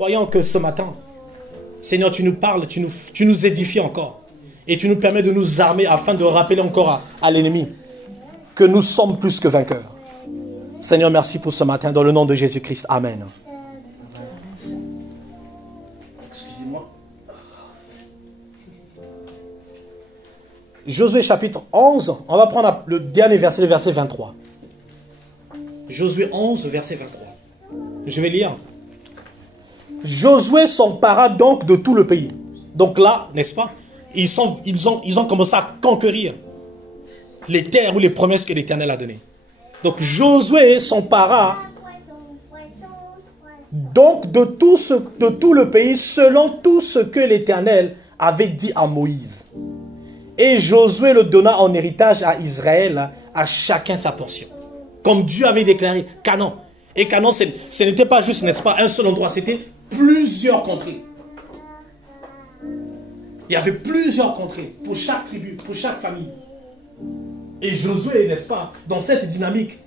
Voyons que ce matin, Seigneur, tu nous parles, tu nous édifies encore. Et tu nous permets de nous armer afin de rappeler encore à l'ennemi que nous sommes plus que vainqueurs. Seigneur, merci pour ce matin, dans le nom de Jésus-Christ. Amen. Excusez-moi. Josué chapitre 11, on va prendre le dernier verset, le verset 23. Josué 11, verset 23. Je vais lire. Josué s'empara donc de tout le pays. Donc là, n'est-ce pas, ils ont commencé à conquérir les terres ou les promesses que l'Éternel a données. Donc Josué s'empara donc de tout le pays selon tout ce que l'Éternel avait dit à Moïse. Et Josué le donna en héritage à Israël, à chacun sa portion. Comme Dieu avait déclaré, Canaan. Et Canaan, ce n'était pas juste, n'est-ce pas, un seul endroit, c'était plusieurs contrées. Il y avait plusieurs contrées pour chaque tribu, pour chaque famille. Et Josué, n'est-ce pas, dans cette dynamique.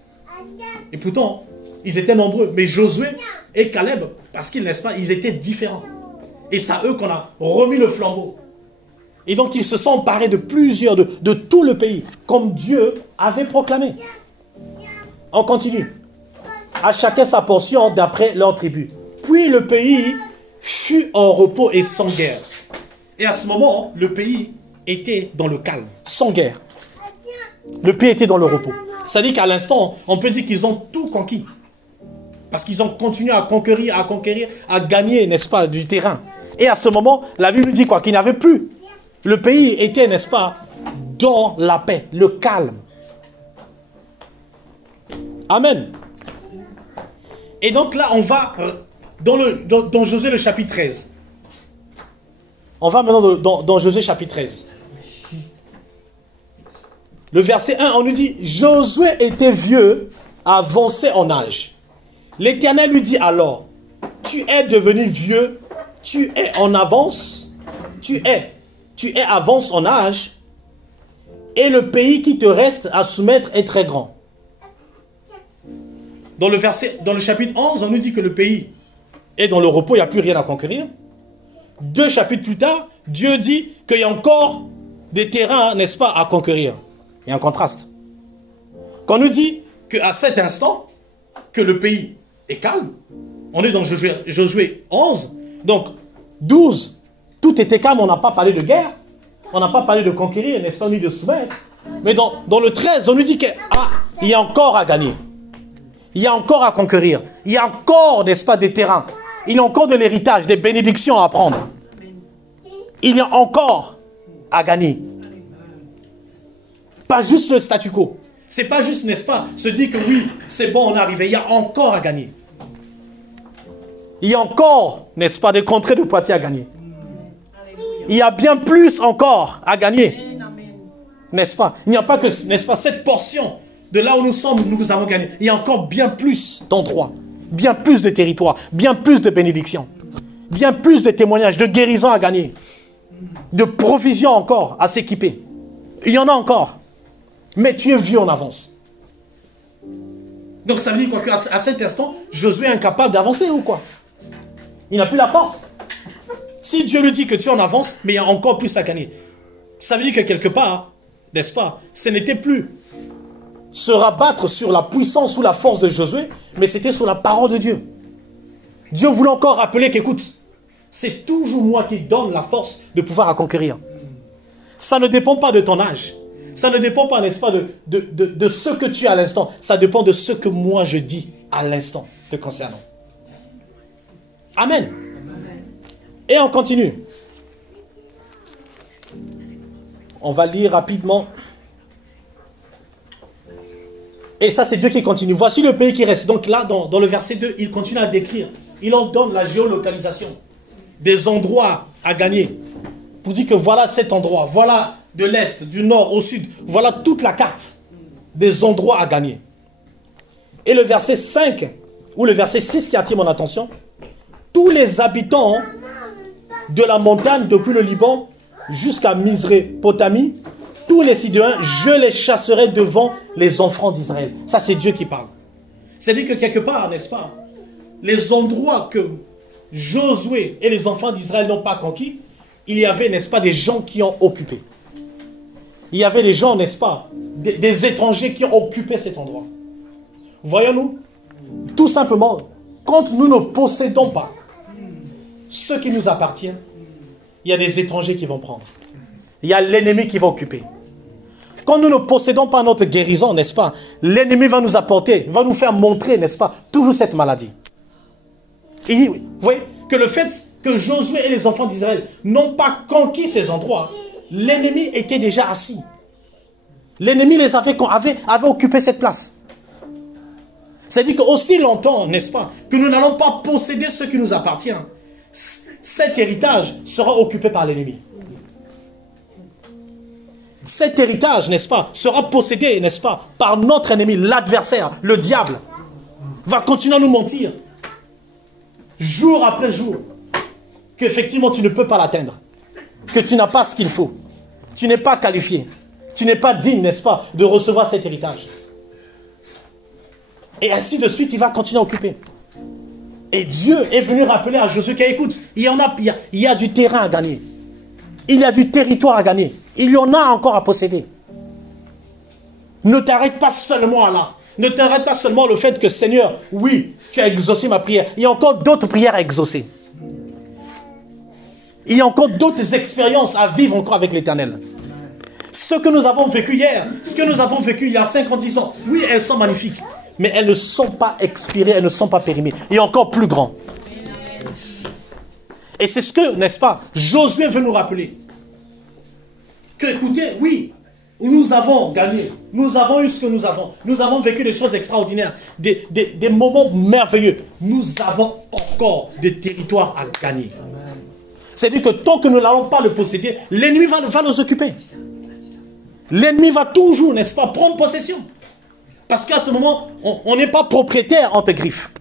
Et pourtant, ils étaient nombreux. Mais Josué et Caleb, parce qu'ils, n'est-ce pas, ils étaient différents. Et c'est à eux qu'on a remis le flambeau. Et donc, ils se sont emparés de plusieurs, de tout le pays, comme Dieu avait proclamé. On continue. À chacun sa portion d'après leur tribu. Puis le pays fut en repos et sans guerre. Et à ce moment, le pays était dans le calme, sans guerre. Le pays était dans le repos. C'est-à-dire qu'à l'instant, on peut dire qu'ils ont tout conquis. Parce qu'ils ont continué à conquérir, à gagner, n'est-ce pas, du terrain. Et à ce moment, la Bible dit quoi? Qu'il n'y avait plus. Le pays était, n'est-ce pas, dans la paix, le calme. Amen. Et donc là, on va dans Josué le chapitre 13. On va maintenant dans Josué chapitre 13. Le verset 1, on nous dit, Josué était vieux, avancé en âge. L'Éternel lui dit alors, tu es devenu vieux, tu es en avance, tu es avance en âge, et le pays qui te reste à soumettre est très grand. Dans le chapitre 11, on nous dit que le pays est dans le repos, il n'y a plus rien à conquérir. 2 chapitres plus tard, Dieu dit qu'il y a encore des terrains, n'est-ce pas, à conquérir. Il y a un contraste. Quand on nous dit qu'à cet instant, que le pays est calme, on est dans Josué 11, donc 12, tout était calme, on n'a pas parlé de guerre, on n'a pas parlé de conquérir, n'est-ce pas, ni de soumettre. Mais dans le 13, on nous dit qu'il y a encore à gagner. Il y a encore à conquérir. Il y a encore, n'est-ce pas, des terrains. Il y a encore de l'héritage, des bénédictions à prendre. Il y a encore à gagner. Pas juste le statu quo. C'est pas juste, n'est-ce pas, se dire que oui, c'est bon, on est arrivé. Il y a encore à gagner. Il y a encore, n'est-ce pas, des contrées de Poitiers à gagner. Il y a bien plus encore à gagner. N'est-ce pas? Il n'y a pas que, n'est-ce pas, cette portion de là où nous sommes, nous avons gagné. Il y a encore bien plus d'endroits, bien plus de territoires, bien plus de bénédictions, bien plus de témoignages, de guérisons à gagner, de provisions encore à s'équiper. Il y en a encore. Mais tu es vieux en avance. Donc ça veut dire quoi? Qu'à cet instant, Josué est incapable d'avancer ou quoi? Il n'a plus la force. Si Dieu lui dit que tu es en avance, mais il y a encore plus à gagner. Ça veut dire que quelque part, n'est-ce pas, ce n'était plus se rabattre sur la puissance ou la force de Josué, mais c'était sur la parole de Dieu. Dieu voulait encore rappeler qu'écoute, c'est toujours moi qui donne la force de pouvoir conquérir. Ça ne dépend pas de ton âge. Ça ne dépend pas, n'est-ce pas, de ce que tu as à l'instant. Ça dépend de ce que moi je dis à l'instant te concernant. Amen. Et on continue. On va lire rapidement. Et ça, c'est Dieu qui continue. Voici le pays qui reste. Donc là, dans le verset 2, il continue à décrire. Il en donne la géolocalisation des endroits à gagner. Pour dire que voilà cet endroit. Voilà de l'est, du nord au sud. Voilà toute la carte des endroits à gagner. Et le verset 5, ou le verset 6 qui attire mon attention. Tous les habitants de la montagne depuis le Liban jusqu'à Misré-Potamie, tous les Sidéens, je les chasserai devant les enfants d'Israël. Ça, c'est Dieu qui parle. C'est-à-dire que quelque part, n'est-ce pas, les endroits Josué et les enfants d'Israël n'ont pas conquis, il y avait, n'est-ce pas, des gens qui ont occupé. Il y avait des gens, n'est-ce pas, des étrangers qui ont occupé cet endroit. Voyons-nous, tout simplement, quand nous ne possédons pas ce qui nous appartient, il y a des étrangers qui vont prendre. Il y a l'ennemi qui va occuper. Quand nous ne possédons pas notre guérison, n'est-ce pas, l'ennemi va nous apporter, va nous faire montrer, n'est-ce pas, toujours cette maladie. Il dit, vous voyez, que le fait que Josué et les enfants d'Israël n'ont pas conquis ces endroits, l'ennemi était déjà assis. L'ennemi les avait occupé cette place. C'est-à-dire qu'aussi longtemps, n'est-ce pas, que nous n'allons pas posséder ce qui nous appartient, cet héritage sera occupé par l'ennemi. Cet héritage, n'est-ce pas, sera possédé, n'est-ce pas, par notre ennemi, l'adversaire, le diable, va continuer à nous mentir, jour après jour, qu'effectivement tu ne peux pas l'atteindre, que tu n'as pas ce qu'il faut, tu n'es pas qualifié, tu n'es pas digne, n'est-ce pas, de recevoir cet héritage. Et ainsi de suite, il va continuer à occuper. Et Dieu est venu rappeler à Josué qu'écoute, il y a du terrain à gagner. Il y a du territoire à gagner. Il y en a encore à posséder. Ne t'arrête pas seulement là. Ne t'arrête pas seulement le fait que Seigneur, oui, tu as exaucé ma prière. Il y a encore d'autres prières à exaucer. Il y a encore d'autres expériences à vivre encore avec l'Éternel. Ce que nous avons vécu hier, ce que nous avons vécu il y a 50 ans, oui, elles sont magnifiques. Mais elles ne sont pas expirées, elles ne sont pas périmées. Il y a encore plus grand. Et c'est ce que, n'est-ce pas, Josué veut nous rappeler. Que, écoutez, oui, nous avons gagné. Nous avons eu ce que nous avons. Nous avons vécu des choses extraordinaires. Des moments merveilleux. Nous avons encore des territoires à gagner. C'est-à-dire que tant que nous n'allons pas le posséder, l'ennemi va nous occuper. L'ennemi va toujours, n'est-ce pas, prendre possession. Parce qu'à ce moment, on n'est pas propriétaire entre griffes.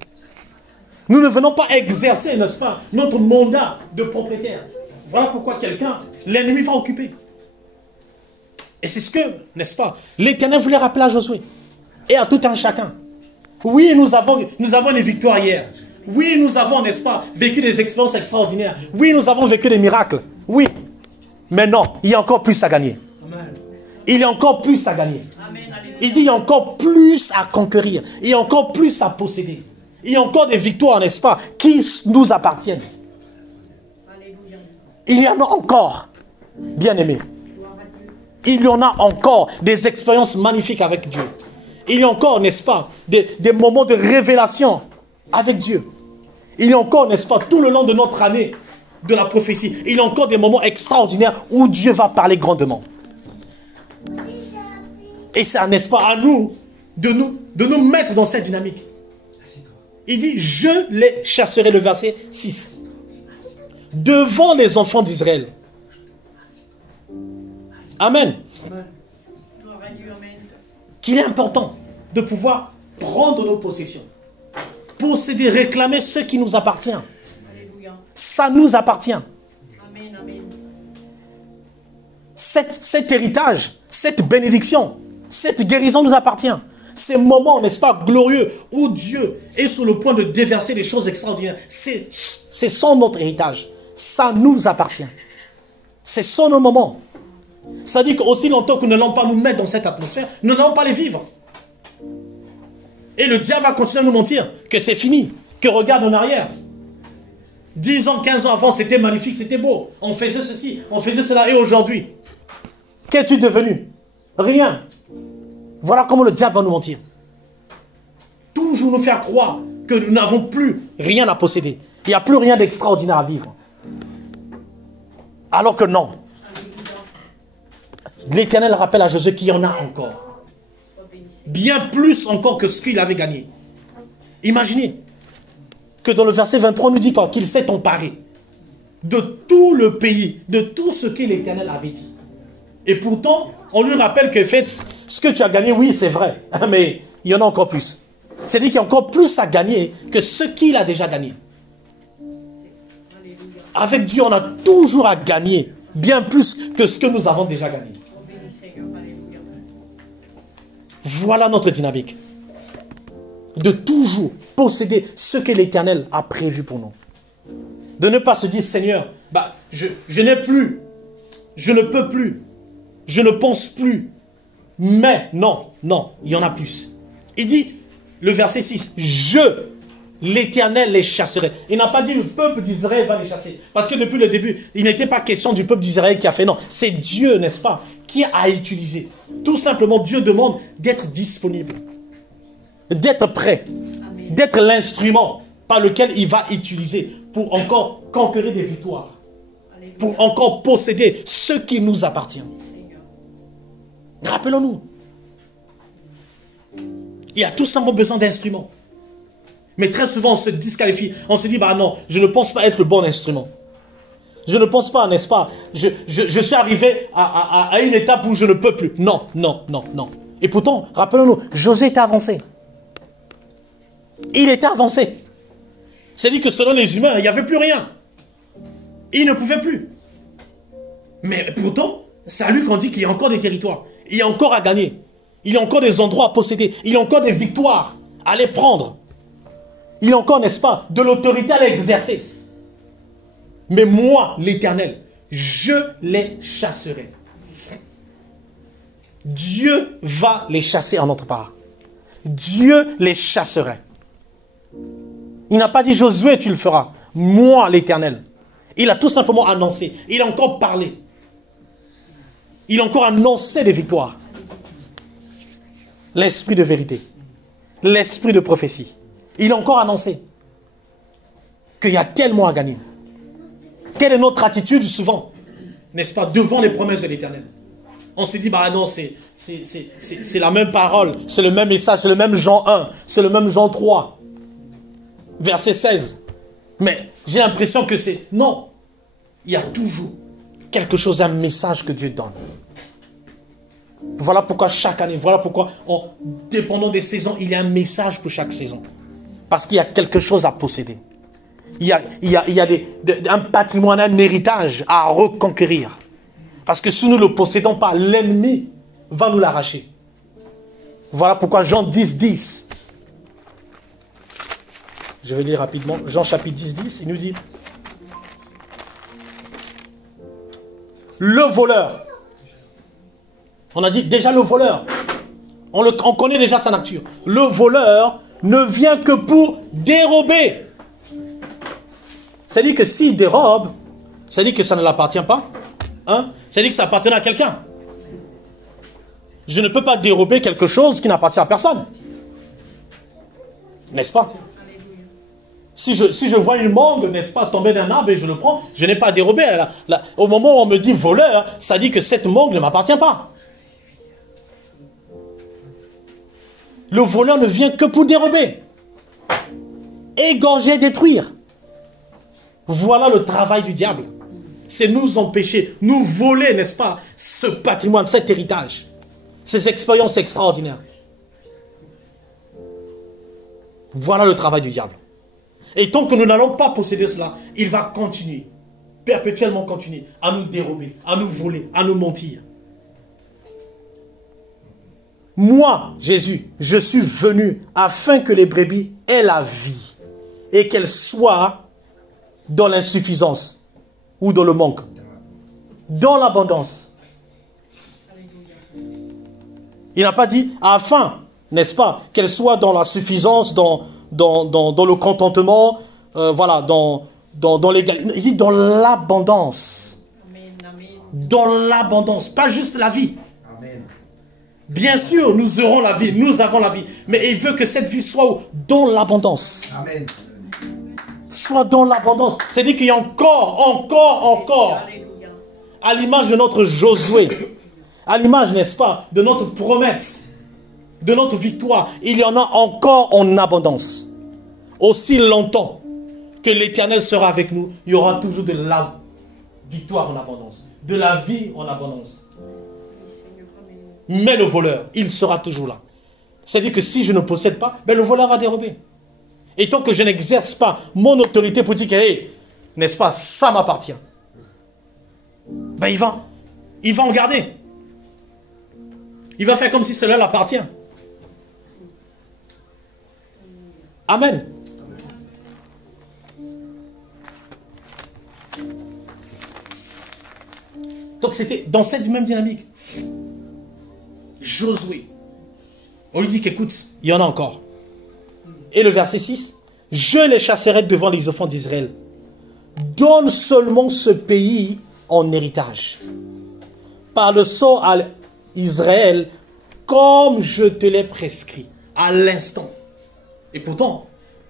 Nous ne venons pas exercer, n'est-ce pas, notre mandat de propriétaire. Voilà pourquoi l'ennemi va occuper. Et c'est ce que, n'est-ce pas, l'Éternel voulait rappeler à Josué. Et à tout un chacun. Oui, nous avons des victoires hier. Oui, nous avons, n'est-ce pas, vécu des expériences extraordinaires. Oui, nous avons vécu des miracles. Oui. Mais non, il y a encore plus à gagner. Il y a encore plus à gagner. Il dit, il y a encore plus à conquérir. Il y a encore plus à posséder. Il y a encore des victoires, n'est-ce pas, qui nous appartiennent. Il y en a encore, bien aimé. Il y en a encore des expériences magnifiques avec Dieu. Il y a encore, n'est-ce pas, des moments de révélation avec Dieu. Il y a encore, n'est-ce pas, tout le long de notre année de la prophétie, il y a encore des moments extraordinaires où Dieu va parler grandement. Et c'est, n'est-ce pas, à nous de nous mettre dans cette dynamique. Il dit, je les chasserai, le verset 6. Devant les enfants d'Israël. Amen. Qu'il est important de pouvoir prendre nos possessions. Posséder, réclamer ce qui nous appartient. Ça nous appartient. Cet héritage, cette bénédiction, cette guérison nous appartient. Ces moments, n'est-ce pas, glorieux, où Dieu est sur le point de déverser des choses extraordinaires. C'est son notre héritage. Ça nous appartient. C'est son nos moments. Ça dit qu'aussi longtemps que nous n'allons pas nous mettre dans cette atmosphère, nous n'allons pas les vivre. Et le diable va continuer à nous mentir que c'est fini, que regarde en arrière. 10 ans, 15 ans avant, c'était magnifique, c'était beau. On faisait ceci, on faisait cela. Et aujourd'hui, qu'es-tu devenu? Rien. Voilà comment le diable va nous mentir. Toujours nous faire croire que nous n'avons plus rien à posséder. Il n'y a plus rien d'extraordinaire à vivre. Alors que non. L'Éternel rappelle à Josué qu'il y en a encore. Bien plus encore que ce qu'il avait gagné. Imaginez que dans le verset 23, on nous dit qu'il s'est emparé de tout le pays, de tout ce que l'Éternel avait dit. Et pourtant, on lui rappelle que fait, ce que tu as gagné, oui, c'est vrai, mais il y en a encore plus. C'est-à-dire qu'il y a encore plus à gagner que ce qu'il a déjà gagné. Avec Dieu, on a toujours à gagner, bien plus que ce que nous avons déjà gagné. Voilà notre dynamique. De toujours posséder ce que l'Éternel a prévu pour nous. De ne pas se dire, Seigneur, je n'ai plus, je ne peux plus, je ne pense plus. Mais non, il y en a plus. Il dit, le verset 6, je, l'Éternel, les chasserai. Il n'a pas dit le peuple d'Israël va les chasser. Parce que depuis le début, il n'était pas question du peuple d'Israël qui a fait. Non, c'est Dieu, n'est-ce pas, qui a utilisé. Tout simplement, Dieu demande d'être disponible, d'être prêt, d'être l'instrument par lequel il va utiliser pour encore conquérir des victoires, pour encore posséder ce qui nous appartient. Rappelons-nous, il y a tout simplement besoin d'instruments. Mais très souvent, on se disqualifie. On se dit, non, je ne pense pas être le bon instrument. Je ne pense pas, n'est-ce pas? Je suis arrivé à une étape où je ne peux plus. Non. Et pourtant, rappelons-nous, Josué était avancé. Il était avancé. C'est-à-dire que selon les humains, il n'y avait plus rien. Il ne pouvait plus. Mais pourtant, c'est à lui qu'on dit qu'il y a encore des territoires. Il y a encore à gagner. Il y a encore des endroits à posséder. Il y a encore des victoires à les prendre. Il y a encore, n'est-ce pas, de l'autorité à l'exercer. Mais moi, l'Éternel, je les chasserai. Dieu va les chasser en notre part. Dieu les chasserait. Il n'a pas dit Josué, tu le feras. Moi, l'Éternel. Il a tout simplement annoncé. Il a encore parlé. Il a encore annoncé des victoires. L'esprit de vérité. L'esprit de prophétie. Il a encore annoncé qu'il y a tellement à gagner. Quelle est notre attitude souvent, n'est-ce pas, devant les promesses de l'Éternel? On se dit, non, c'est la même parole, c'est le même message, c'est le même Jean 1, c'est le même Jean 3, verset 16. Mais j'ai l'impression que c'est... Non, il y a toujours quelque chose, un message que Dieu donne. Voilà pourquoi chaque année, voilà pourquoi, dépendant des saisons, il y a un message pour chaque saison. Parce qu'il y a quelque chose à posséder. Il y a un patrimoine, un héritage à reconquérir. Parce que si nous ne le possédons pas, l'ennemi va nous l'arracher. Voilà pourquoi Jean 10, 10. Je vais lire rapidement. Jean chapitre 10, 10, il nous dit: le voleur. On a dit déjà le voleur. On connaît déjà sa nature. Le voleur ne vient que pour dérober. C'est-à-dire que s'il dérobe, c'est-à-dire que ça ne l'appartient pas. Hein? C'est-à-dire que ça appartenait à quelqu'un. Je ne peux pas dérober quelque chose qui n'appartient à personne. N'est-ce pas? Si je vois une mangue, n'est-ce pas, tomber d'un arbre et je le prends, je n'ai pas à dérober. Au moment où on me dit voleur, ça dit que cette mangue ne m'appartient pas. Le voleur ne vient que pour dérober, égorger, détruire. Voilà le travail du diable. C'est nous empêcher, nous voler, n'est-ce pas, ce patrimoine, cet héritage, ces expériences extraordinaires. Voilà le travail du diable. Et tant que nous n'allons pas posséder cela, il va continuer, perpétuellement continuer, à nous dérober, à nous voler, à nous mentir. Moi, Jésus, je suis venu afin que les brebis aient la vie et qu'elles soient dans l'insuffisance ou dans le manque, dans l'abondance. Il n'a pas dit afin, n'est-ce pas, qu'elles soient dans la suffisance, dans le contentement, voilà, dans l'égalité. Il dit dans l'abondance. Dans l'abondance, pas juste la vie. Amen. Bien sûr, nous aurons la vie, nous avons la vie, mais il veut que cette vie soit dans l'abondance. Amen. Soit dans l'abondance. C'est-à-dire qu'il y a encore, à l'image de notre Josué, à l'image, n'est-ce pas, de notre promesse, de notre victoire, il y en a encore en abondance. Aussi longtemps que l'Éternel sera avec nous, il y aura toujours de la victoire en abondance, de la vie en abondance. Mais le voleur, il sera toujours là. C'est-à-dire que si je ne possède pas, le voleur va dérober. Et tant que je n'exerce pas mon autorité pour dire que, hey, n'est-ce pas, ça m'appartient, il va en garder. Il va faire comme si cela l'appartient. Amen. Donc c'était dans cette même dynamique. Josué, on lui dit qu'écoute, il y en a encore. Et le verset 6, je les chasserai devant les enfants d'Israël. Donne seulement ce pays en héritage. Par le sort à Israël, comme je te l'ai prescrit, à l'instant. Et pourtant,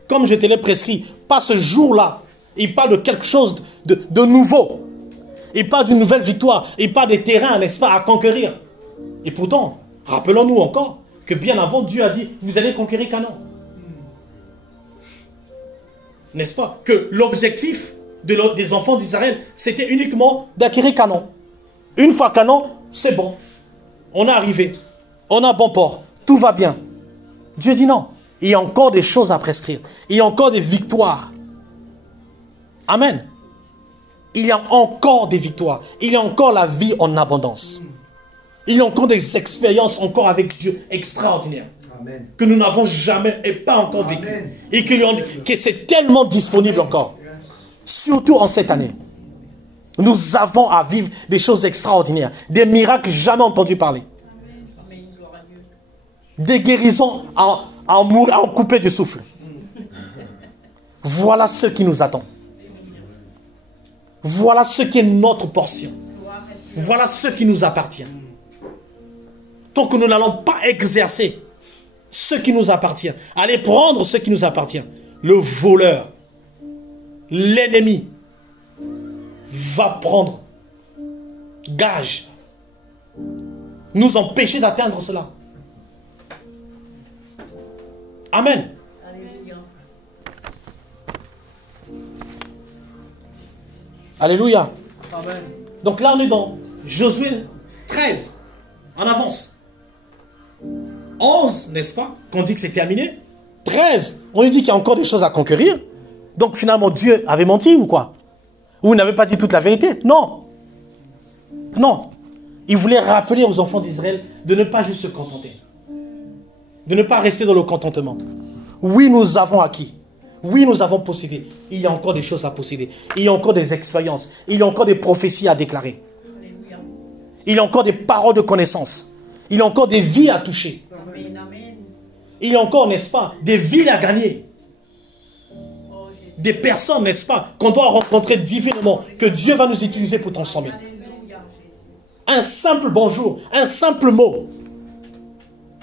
comme je te l'ai prescrit, pas ce jour-là, il parle de quelque chose de nouveau. Il parle d'une nouvelle victoire. Il parle des terrains, n'est-ce pas, à conquérir. Et pourtant, rappelons-nous encore que bien avant, Dieu a dit, vous allez conquérir Canaan. N'est-ce pas? Que l'objectif des enfants d'Israël, c'était uniquement d'acquérir Canaan. Une fois Canaan, c'est bon. On est arrivé. On a bon port. Tout va bien. Dieu dit non. Il y a encore des choses à prescrire. Il y a encore des victoires. Amen. Il y a encore des victoires. Il y a encore la vie en abondance. Il y a encore des expériences encore avec Dieu extraordinaires. Amen. Que nous n'avons jamais et pas encore vécu. Et que c'est tellement disponible encore. Surtout en cette année. Nous avons à vivre des choses extraordinaires. Des miracles jamais entendus parler. Des guérisons en couper du souffle. Voilà ce qui nous attend. Voilà ce qui est notre portion. Voilà ce qui nous appartient. Tant que nous n'allons pas exercer ce qui nous appartient, aller prendre ce qui nous appartient, le voleur, l'ennemi, va prendre gage, nous empêcher d'atteindre cela. Amen. Alléluia. Amen. Donc là, on est dans Josué 13, en avance. 11, n'est-ce pas, qu'on dit que c'est terminé. 13, on lui dit qu'il y a encore des choses à conquérir. Donc finalement, Dieu avait menti ou quoi? Ou il n'avait pas dit toute la vérité? Non. Non. Il voulait rappeler aux enfants d'Israël de ne pas juste se contenter. De ne pas rester dans le contentement. Oui, nous avons acquis. Oui, nous avons possédé. Il y a encore des choses à posséder. Il y a encore des expériences. Il y a encore des prophéties à déclarer. Il y a encore des paroles de connaissance. Il y a encore des vies à toucher. Il y a encore, n'est-ce pas, des villes à gagner. Des personnes, n'est-ce pas, qu'on doit rencontrer divinement, que Dieu va nous utiliser pour transformer. Un simple bonjour, un simple mot.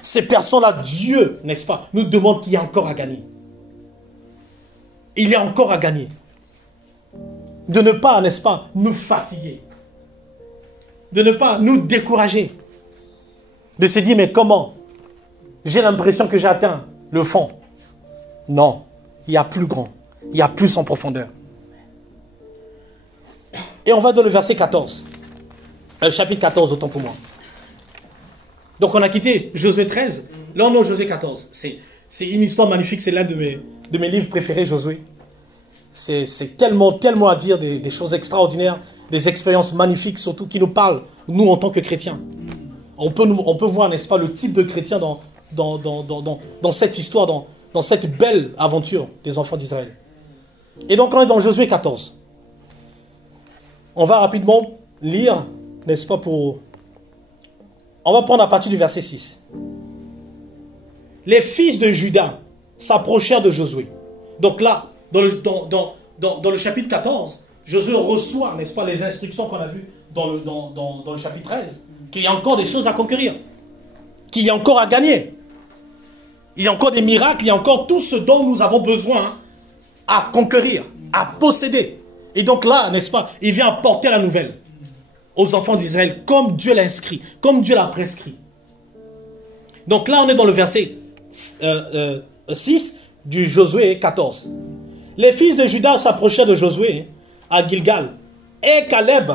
Ces personnes-là, Dieu, n'est-ce pas, nous demande qu'il y a encore à gagner. Il y a encore à gagner. De ne pas, n'est-ce pas, nous fatiguer. De ne pas nous décourager. De se dire, mais comment? J'ai l'impression que j'ai atteint le fond. Non, il y a plus grand. Il y a plus en profondeur. Et on va dans le verset 14. Chapitre 14, autant pour moi. Donc on a quitté Josué 13. Là on est au Josué 14. C'est une histoire magnifique. C'est l'un de mes livres préférés, Josué. C'est tellement à dire, des choses extraordinaires, des expériences magnifiques surtout qui nous parlent, nous en tant que chrétiens. On peut voir, n'est-ce pas, le type de chrétien dans cette histoire, dans cette belle aventure des enfants d'Israël. Et donc on est dans Josué 14. On va rapidement lire, n'est-ce pas, on va prendre à partir du verset 6. Les fils de Juda s'approchèrent de Josué. Donc là, dans le chapitre 14, Josué reçoit, n'est-ce pas, les instructions qu'on a vues dans le chapitre 13, qu'il y a encore des choses à conquérir, qu'il y a encore à gagner. Il y a encore des miracles, il y a encore tout ce dont nous avons besoin à conquérir, à posséder. Et donc là, n'est-ce pas, il vient apporter la nouvelle aux enfants d'Israël, comme Dieu l'a inscrit, comme Dieu l'a prescrit. Donc là, on est dans le verset 6 du Josué 14. Les fils de Juda s'approchèrent de Josué à Gilgal. Et Caleb,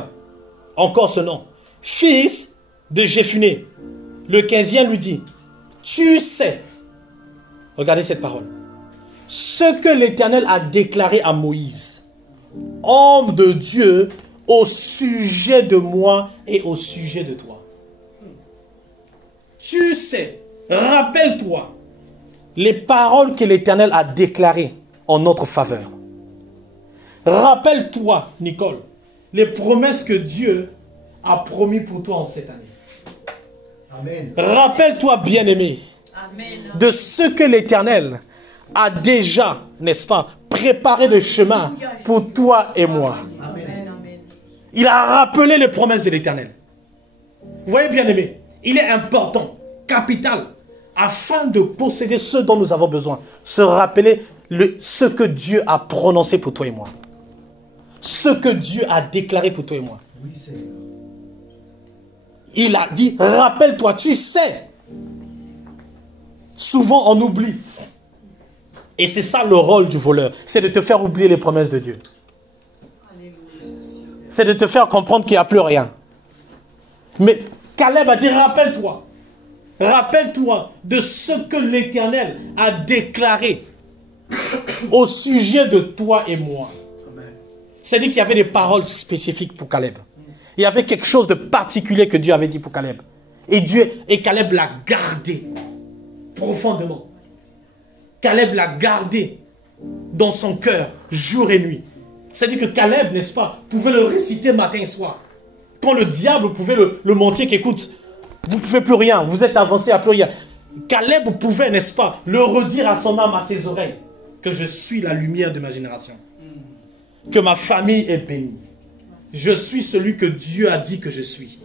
encore ce nom, fils de Jéphuné, le 15e lui dit, tu sais, regardez cette parole, ce que l'Éternel a déclaré à Moïse, homme de Dieu, au sujet de moi et au sujet de toi. Tu sais, rappelle-toi les paroles que l'Éternel a déclarées en notre faveur. Rappelle-toi, Nicole, les promesses que Dieu a promis pour toi en cette année. Amen. Rappelle-toi, bien-aimé, de ce que l'Éternel a déjà, n'est-ce pas, préparé le chemin pour toi et moi. Amen. Il a rappelé les promesses de l'Éternel. Vous voyez, bien-aimé, il est important, capital, afin de posséder ce dont nous avons besoin, se rappeler ce que Dieu a prononcé pour toi et moi. Ce que Dieu a déclaré pour toi et moi. Oui, Seigneur. Il a dit, rappelle-toi, tu sais. Souvent, on oublie. Et c'est ça le rôle du voleur. C'est de te faire oublier les promesses de Dieu. C'est de te faire comprendre qu'il n'y a plus rien. Mais Caleb a dit, rappelle-toi. Rappelle-toi de ce que l'Éternel a déclaré au sujet de toi et moi. C'est-à-dire qu'il y avait des paroles spécifiques pour Caleb. Il y avait quelque chose de particulier que Dieu avait dit pour Caleb. Et Caleb l'a gardé profondément. Caleb l'a gardé dans son cœur, jour et nuit. C'est-à-dire que Caleb, n'est-ce pas, pouvait le réciter matin et soir. Quand le diable pouvait le mentir qu'écoute, vous ne pouvez plus rien, vous êtes avancé à plus rien. Caleb pouvait, n'est-ce pas, le redire à son âme, à ses oreilles, que je suis la lumière de ma génération. Que ma famille est bénie. Je suis celui que Dieu a dit que je suis.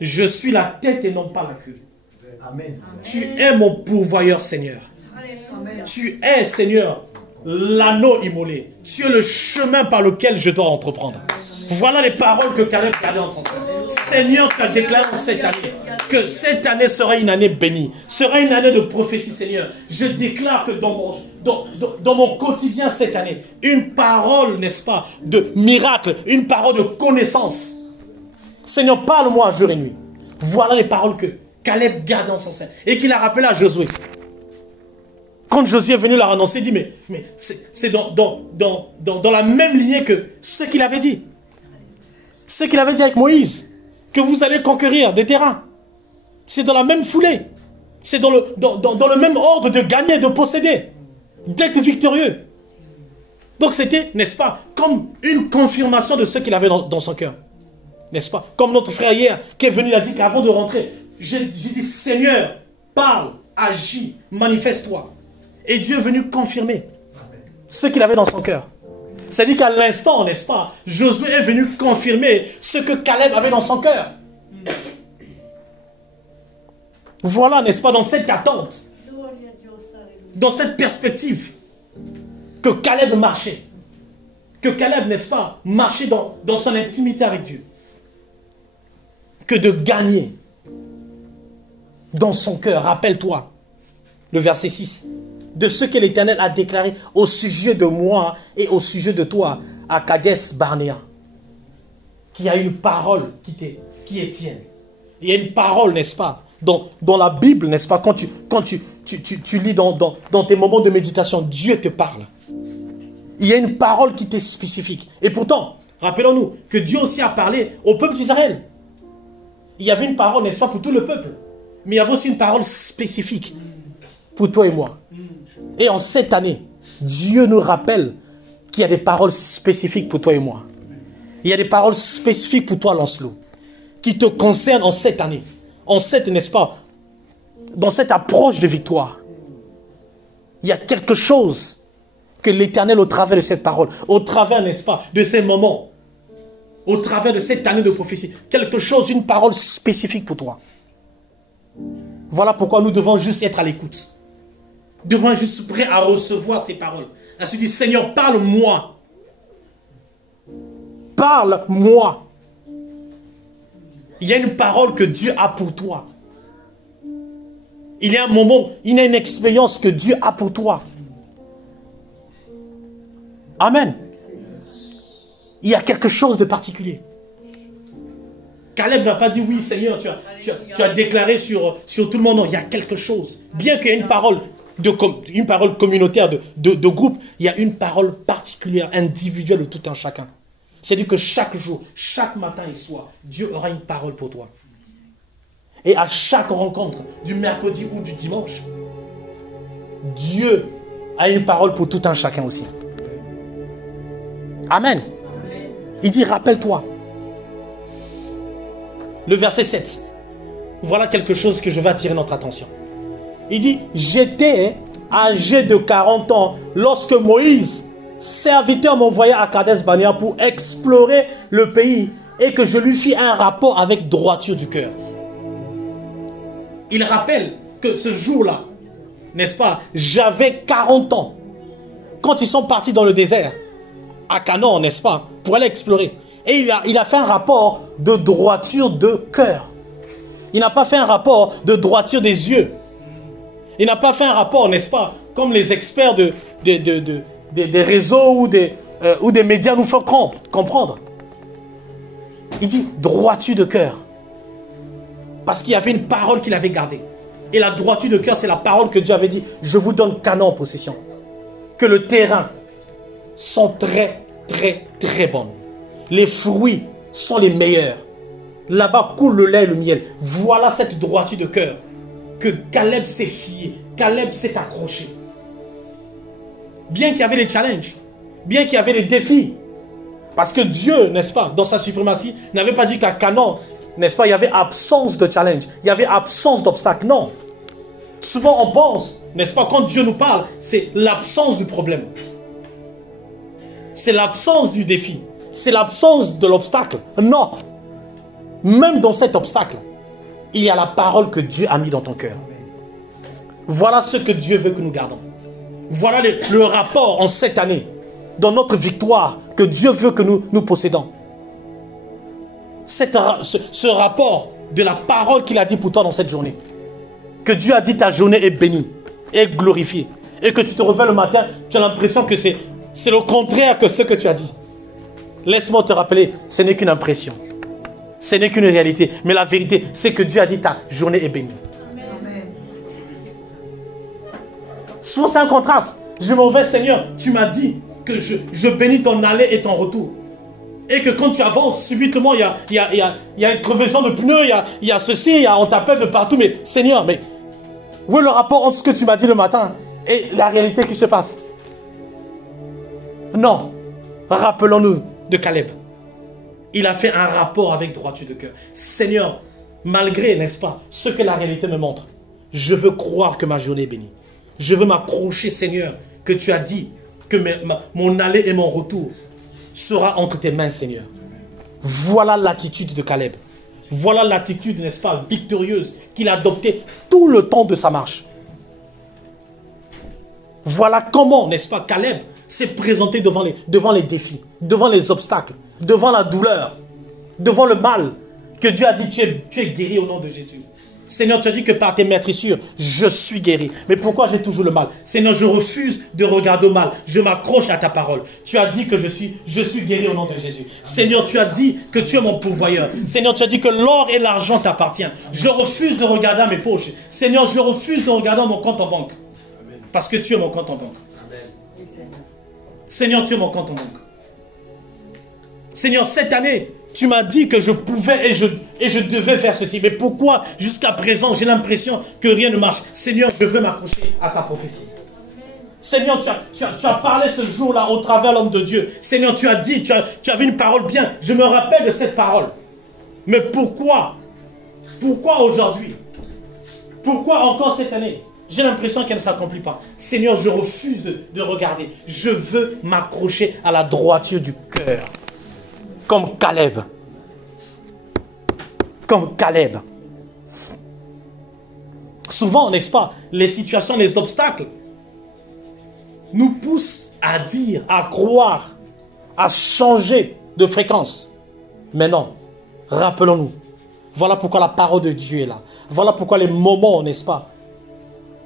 Je suis la tête et non pas la queue. Amen. Tu es mon pourvoyeur, Seigneur. Amen. Tu es, Seigneur, l'anneau immolé. Tu es le chemin par lequel je dois entreprendre. Voilà les paroles que Caleb gardait en son cœur. Seigneur, tu as déclaré en cette année que cette année sera une année bénie, sera une année de prophétie, Seigneur. Je déclare que dans mon quotidien cette année, une parole, n'est-ce pas, de miracle, une parole de connaissance. Seigneur, parle-moi jour et nuit. Voilà les paroles que Caleb gardait en son sein et qu'il a rappelé à Josué. Quand Josué est venu leur annoncer, il dit, mais c'est dans la même lignée que ce qu'il avait dit. Ce qu'il avait dit avec Moïse, que vous allez conquérir des terrains. C'est dans la même foulée. C'est dans le même ordre de gagner, de posséder, d'être victorieux. Donc c'était, n'est-ce pas, comme une confirmation de ce qu'il avait dans son cœur. N'est-ce pas? Comme notre frère hier, qui est venu, il a dit qu'avant de rentrer, j'ai dit, Seigneur, parle, agis, manifeste-toi. Et Dieu est venu confirmer ce qu'il avait dans son cœur. C'est-à-dire qu'à l'instant, n'est-ce pas, Josué est venu confirmer ce que Caleb avait dans son cœur. Voilà, n'est-ce pas, dans cette attente, dans cette perspective, que Caleb marchait. Que Caleb, n'est-ce pas, marchait dans son intimité avec Dieu. Que de gagner dans son cœur. Rappelle-toi, le verset 6. De ce que l'Éternel a déclaré au sujet de moi et au sujet de toi à Kadesh Barnéa. Qu'il y a une parole qui est tienne. Il y a une parole, n'est-ce pas, dans la Bible, n'est-ce pas, quand tu lis dans tes moments de méditation, Dieu te parle. Il y a une parole qui t'est spécifique. Et pourtant, rappelons-nous que Dieu aussi a parlé au peuple d'Israël. Il y avait une parole, n'est-ce pas, pour tout le peuple. Mais il y avait aussi une parole spécifique pour toi et moi. Et en cette année, Dieu nous rappelle qu'il y a des paroles spécifiques pour toi et moi. Il y a des paroles spécifiques pour toi, Lancelot, qui te concernent en cette année. En cette, n'est-ce pas, dans cette approche de victoire. Il y a quelque chose que l'Éternel, au travers de cette parole, au travers, n'est-ce pas, de ces moments, au travers de cette année de prophétie, quelque chose, une parole spécifique pour toi. Voilà pourquoi nous devons juste être à l'écoute. Nous devons être juste prêts à recevoir ces paroles. À se dire, Seigneur, parle-moi. Parle-moi. Il y a une parole que Dieu a pour toi. Il y a un moment, il y a une expérience que Dieu a pour toi. Amen. Il y a quelque chose de particulier. Caleb n'a pas dit oui Seigneur, tu as déclaré sur tout le monde. Non, il y a quelque chose. Bien qu'il y ait une parole communautaire de groupe, il y a une parole particulière, individuelle de tout un chacun. C'est-à-dire que chaque jour, chaque matin et soir, Dieu aura une parole pour toi. Et à chaque rencontre, du mercredi ou du dimanche, Dieu a une parole pour tout un chacun aussi. Amen. Il dit, rappelle-toi. le verset 7. Voilà quelque chose que je vais attirer notre attention. Il dit, j'étais âgé de 40 ans lorsque Moïse, serviteur, m'envoya à Kadesh-Barnéa pour explorer le pays et que je lui fis un rapport avec droiture du cœur. Il rappelle que ce jour-là, n'est-ce pas, j'avais 40 ans. Quand ils sont partis dans le désert, à Canaan, n'est-ce pas, pour aller explorer. Et il a fait un rapport de droiture de cœur. Il n'a pas fait un rapport de droiture des yeux. Il n'a pas fait un rapport, n'est-ce pas, comme les experts des réseaux ou des médias nous font comprendre. Il dit droiture de cœur. Parce qu'il y avait une parole qu'il avait gardée. Et la droiture de cœur, c'est la parole que Dieu avait dit. Je vous donne Canaan en possession. Que le terrain sont très, très, très bon. Les fruits sont les meilleurs. Là-bas coule le lait et le miel. Voilà cette droiture de cœur que Caleb s'est fié. Caleb s'est accroché. Bien qu'il y avait des challenges, bien qu'il y avait des défis. Parce que Dieu, n'est-ce pas, dans sa suprématie, n'avait pas dit qu'à Canaan, n'est-ce pas, il y avait absence de challenge, il y avait absence d'obstacle. Non. Souvent on pense, n'est-ce pas, quand Dieu nous parle, c'est l'absence du problème. C'est l'absence du défi. C'est l'absence de l'obstacle. Non. Même dans cet obstacle, il y a la parole que Dieu a mis dans ton cœur. Voilà ce que Dieu veut que nous gardons. Voilà le rapport en cette année, dans notre victoire, que Dieu veut que nous possédons. Ce rapport de la parole qu'il a dit pour toi dans cette journée. Que Dieu a dit ta journée est bénie, est glorifiée. Et que tu te réveilles le matin, tu as l'impression que c'est le contraire que ce que tu as dit. Laisse-moi te rappeler, ce n'est qu'une impression. Ce n'est qu'une réalité. Mais la vérité, c'est que Dieu a dit ta journée est bénie. Amen. Souvent c'est un contraste. Je me réveille, Seigneur, tu m'as dit que je bénis ton aller et ton retour. Et que quand tu avances, subitement, il y a une crevaison de pneus, il y a ceci, on t'appelle de partout. Mais Seigneur, mais où est le rapport entre ce que tu m'as dit le matin et la réalité qui se passe? Non. Rappelons-nous de Caleb. Il a fait un rapport avec droiture de cœur. Seigneur, malgré, n'est-ce pas, ce que la réalité me montre, je veux croire que ma journée est bénie. Je veux m'accrocher, Seigneur, que tu as dit que mon aller et mon retour sera entre tes mains, Seigneur. Voilà l'attitude de Caleb. Voilà l'attitude, n'est-ce pas, victorieuse qu'il a adoptée tout le temps de sa marche. Voilà comment, n'est-ce pas, Caleb s'est présenté devant les défis, devant les obstacles, devant la douleur, devant le mal, que Dieu a dit, tu es guéri au nom de Jésus. Seigneur, tu as dit que par tes maîtrissures, je suis guéri. Mais pourquoi j'ai toujours le mal? Seigneur, je refuse de regarder au mal. Je m'accroche à ta parole. Tu as dit que je suis guéri au nom de Jésus. Seigneur, tu as dit que tu es mon pourvoyeur. Seigneur, tu as dit que l'or et l'argent t'appartiennent. Je refuse de regarder à mes poches. Seigneur, je refuse de regarder à mon compte en banque. Parce que tu es mon compte en banque. Seigneur, tu es mon compte en banque. Seigneur, cette année, tu m'as dit que je pouvais et je devais faire ceci. Mais pourquoi jusqu'à présent j'ai l'impression que rien ne marche? Seigneur, je veux m'accrocher à ta prophétie. Seigneur, tu as parlé ce jour-là au travers de l'homme de Dieu. Seigneur, tu as dit, tu avais une parole bien. Je me rappelle de cette parole. Mais pourquoi? Pourquoi aujourd'hui? Pourquoi encore cette année? J'ai l'impression qu'elle ne s'accomplit pas. Seigneur, je refuse de regarder. Je veux m'accrocher à la droiture du cœur. Comme Caleb. Comme Caleb. Souvent, n'est-ce pas, les situations, les obstacles nous poussent à dire, à croire, à changer de fréquence. Mais non, rappelons-nous. Voilà pourquoi la parole de Dieu est là. Voilà pourquoi les moments, n'est-ce pas,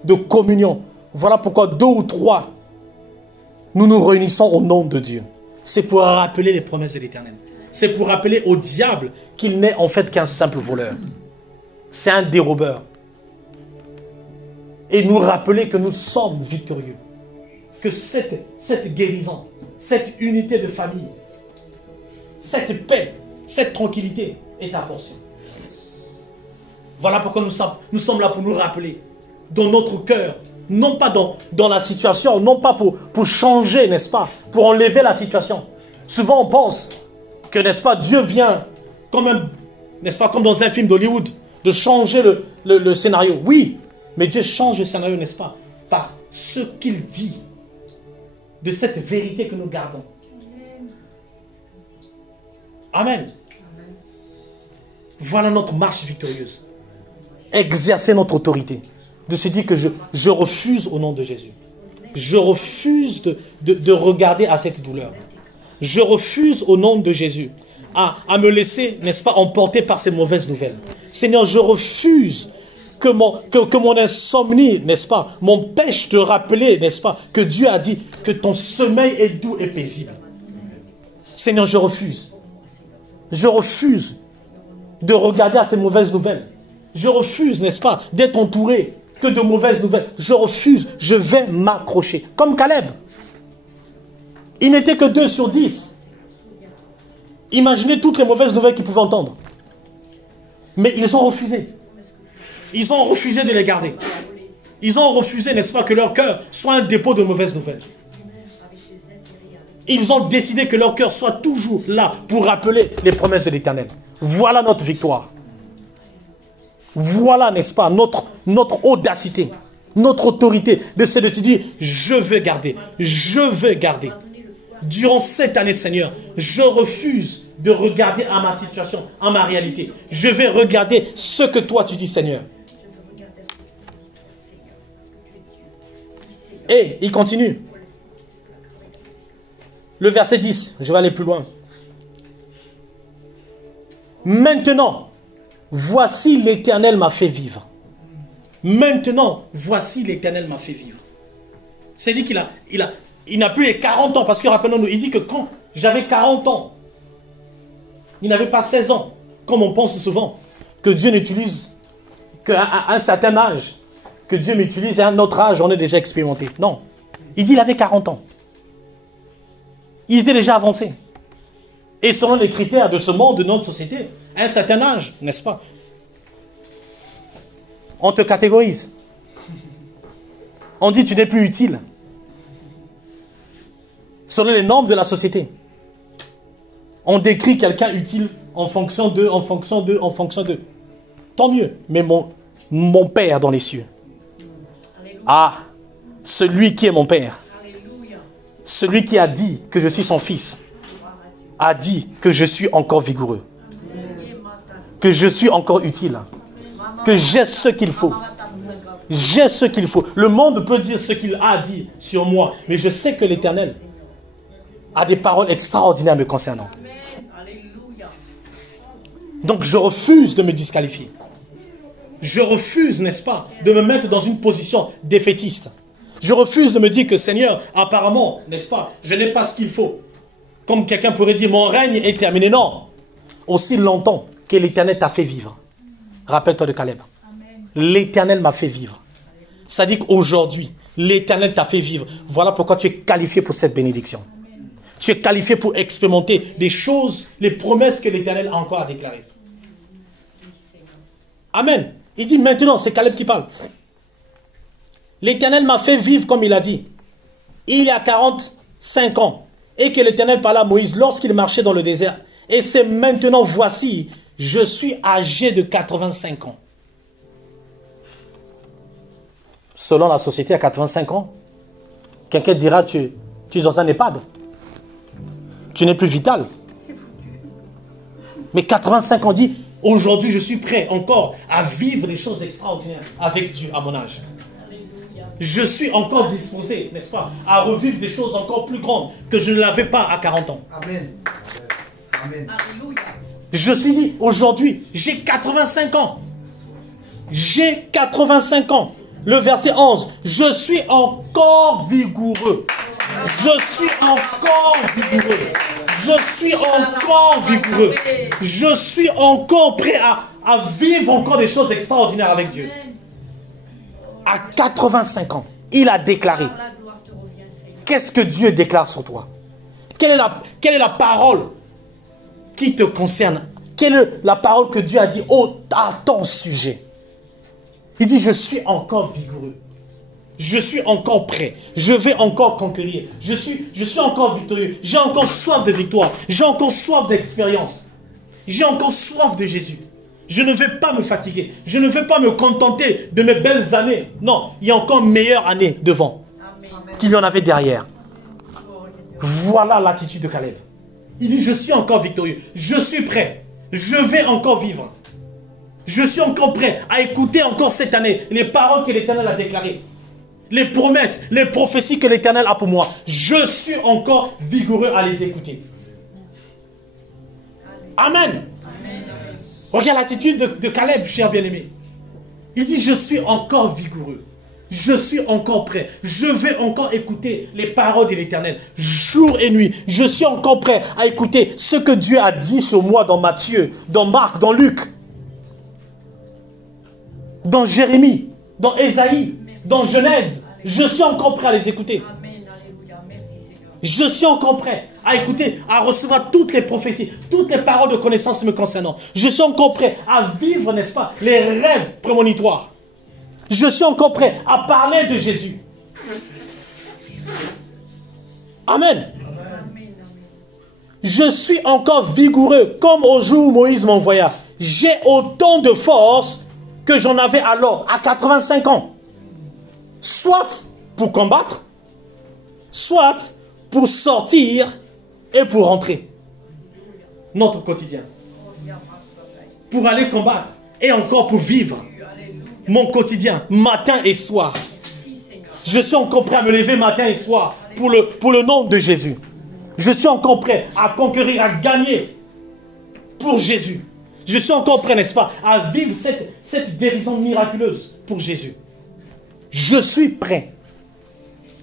de communion. Voilà pourquoi 2 ou 3, nous nous réunissons au nom de Dieu. C'est pour rappeler les promesses de l'Éternel. C'est pour rappeler au diable qu'il n'est en fait qu'un simple voleur. C'est un dérobeur. Et nous rappeler que nous sommes victorieux. Que cette guérison, cette unité de famille, cette paix, cette tranquillité est ta portion. Voilà pourquoi nous sommes là pour nous rappeler dans notre cœur, non pas dans la situation, non pas pour changer, n'est-ce pas, pour enlever la situation. Souvent on pense que, n'est-ce pas, Dieu vient comme n'est-ce pas, comme dans un film d'Hollywood, de changer le scénario. Oui, mais Dieu change le scénario, n'est-ce pas, par ce qu'il dit, de cette vérité que nous gardons. Amen. Voilà notre marche victorieuse. Exercer notre autorité. De se dire que je refuse au nom de Jésus. Je refuse de regarder à cette douleur. Je refuse au nom de Jésus à me laisser, n'est-ce pas, emporter par ces mauvaises nouvelles. Seigneur, je refuse que mon insomnie, n'est-ce pas, m'empêche de rappeler, n'est-ce pas, que Dieu a dit que ton sommeil est doux et paisible. Seigneur, je refuse. Je refuse de regarder à ces mauvaises nouvelles. Je refuse, n'est-ce pas, d'être entouré que de mauvaises nouvelles. Je refuse, je vais m'accrocher. Comme Caleb. Il n'était que 2 sur 10. Imaginez toutes les mauvaises nouvelles qu'ils pouvaient entendre. Mais ils ont refusé. Ils ont refusé de les garder. Ils ont refusé, n'est-ce pas, que leur cœur soit un dépôt de mauvaises nouvelles. Ils ont décidé que leur cœur soit toujours là pour rappeler les promesses de l'Éternel. Voilà notre victoire. Voilà, n'est-ce pas, notre audacité, notre autorité de se dire, je veux garder, je veux garder. Durant cette année, Seigneur, je refuse de regarder à ma situation, à ma réalité. Je vais regarder ce que toi tu dis, Seigneur. Et il continue. Le verset 10, je vais aller plus loin. Maintenant, voici l'Éternel m'a fait vivre. Maintenant, voici l'Éternel m'a fait vivre. C'est dit il n'a plus les 40 ans, parce que rappelons-nous, il dit que quand j'avais 40 ans, il n'avait pas 16 ans, comme on pense souvent, que Dieu n'utilise qu'à un certain âge, que Dieu m'utilise à un autre âge, on est déjà expérimenté. Non, il dit qu'il avait 40 ans. Il était déjà avancé. Et selon les critères de ce monde, de notre société, à un certain âge, n'est-ce pas, on te catégorise. On dit tu n'es plus utile. Selon les normes de la société. On décrit quelqu'un utile en fonction de. Tant mieux. Mais mon Père dans les cieux. Alléluia. Ah, celui qui est mon Père. Alléluia. Celui qui a dit que je suis son fils. A dit que je suis encore vigoureux. Que je suis encore utile. Que j'ai ce qu'il faut. J'ai ce qu'il faut. Le monde peut dire ce qu'il a dit sur moi. Mais je sais que l'Éternel a des paroles extraordinaires me concernant. Donc je refuse de me disqualifier. Je refuse, n'est-ce pas, de me mettre dans une position défaitiste. Je refuse de me dire que Seigneur, apparemment, n'est-ce pas, je n'ai pas ce qu'il faut. Comme quelqu'un pourrait dire, mon règne est terminé. Non. Aussi longtemps que l'Éternel t'a fait vivre. Rappelle-toi de Caleb. L'Éternel m'a fait vivre. Ça dit qu'aujourd'hui, l'Éternel t'a fait vivre. Voilà pourquoi tu es qualifié pour cette bénédiction. Tu es qualifié pour expérimenter des choses, les promesses que l'Éternel a encore à déclarer. Amen. Il dit maintenant, c'est Caleb qui parle. L'Éternel m'a fait vivre comme il a dit. Il y a 45 ans. Et que l'Éternel parla à Moïse lorsqu'il marchait dans le désert. Et c'est maintenant, voici, je suis âgé de 85 ans. Selon la société, à 85 ans, quelqu'un dira, tu es dans un EHPAD. Tu n'es plus vital. Mais 85 ans dit, aujourd'hui je suis prêt encore à vivre des choses extraordinaires avec Dieu à mon âge. Je suis encore disposé, n'est-ce pas, à revivre des choses encore plus grandes que je ne l'avais pas à 40 ans. Amen. Amen. Je suis dit, aujourd'hui, j'ai 85 ans. J'ai 85 ans. Le verset 11, je suis encore vigoureux. Je suis encore vigoureux. Je suis encore vigoureux. Je suis encore prêt à vivre encore des choses extraordinaires avec Dieu. À 85 ans, il a déclaré. Qu'est-ce que Dieu déclare sur toi? Quelle est la parole qui te concerne? Quelle est la parole que Dieu a dit à ton sujet? Il dit, je suis encore vigoureux. Je suis encore prêt. Je vais encore conquérir. Je suis encore victorieux. J'ai encore soif de victoire. J'ai encore soif d'expérience. J'ai encore soif de Jésus. Je ne vais pas me fatiguer. Je ne vais pas me contenter de mes belles années. Non, il y a encore meilleures années devant qu'il y en avait derrière. Voilà l'attitude de Caleb. Il dit, je suis encore victorieux. Je suis prêt. Je vais encore vivre. Je suis encore prêt à écouter encore cette année les paroles que l'Éternel a déclarées. Les promesses, les prophéties que l'Éternel a pour moi. Je suis encore vigoureux à les écouter. Amen. Regarde l'attitude de Caleb, cher bien-aimé. Il dit, je suis encore vigoureux. Je suis encore prêt. Je vais encore écouter les paroles de l'Éternel. Jour et nuit. Je suis encore prêt à écouter ce que Dieu a dit sur moi dans Matthieu, dans Marc, dans Luc, dans Jérémie, dans Ésaïe, dans Genèse. Je suis encore prêt à les écouter. Je suis encore prêt à écouter, à recevoir toutes les prophéties, toutes les paroles de connaissance me concernant. Je suis encore prêt à vivre, n'est-ce pas, les rêves prémonitoires. Je suis encore prêt à parler de Jésus. Amen. Je suis encore vigoureux, comme au jour où Moïse m'envoya. J'ai autant de force que j'en avais alors, à 85 ans. Soit pour combattre, soit pour sortir et pour rentrer. Notre quotidien. Pour aller combattre et encore pour vivre mon quotidien, matin et soir. Je suis encore prêt à me lever matin et soir pour le nom de Jésus. Je suis encore prêt à conquérir, à gagner pour Jésus. Je suis encore prêt, n'est-ce pas, à vivre cette guérison miraculeuse pour Jésus. Je suis prêt,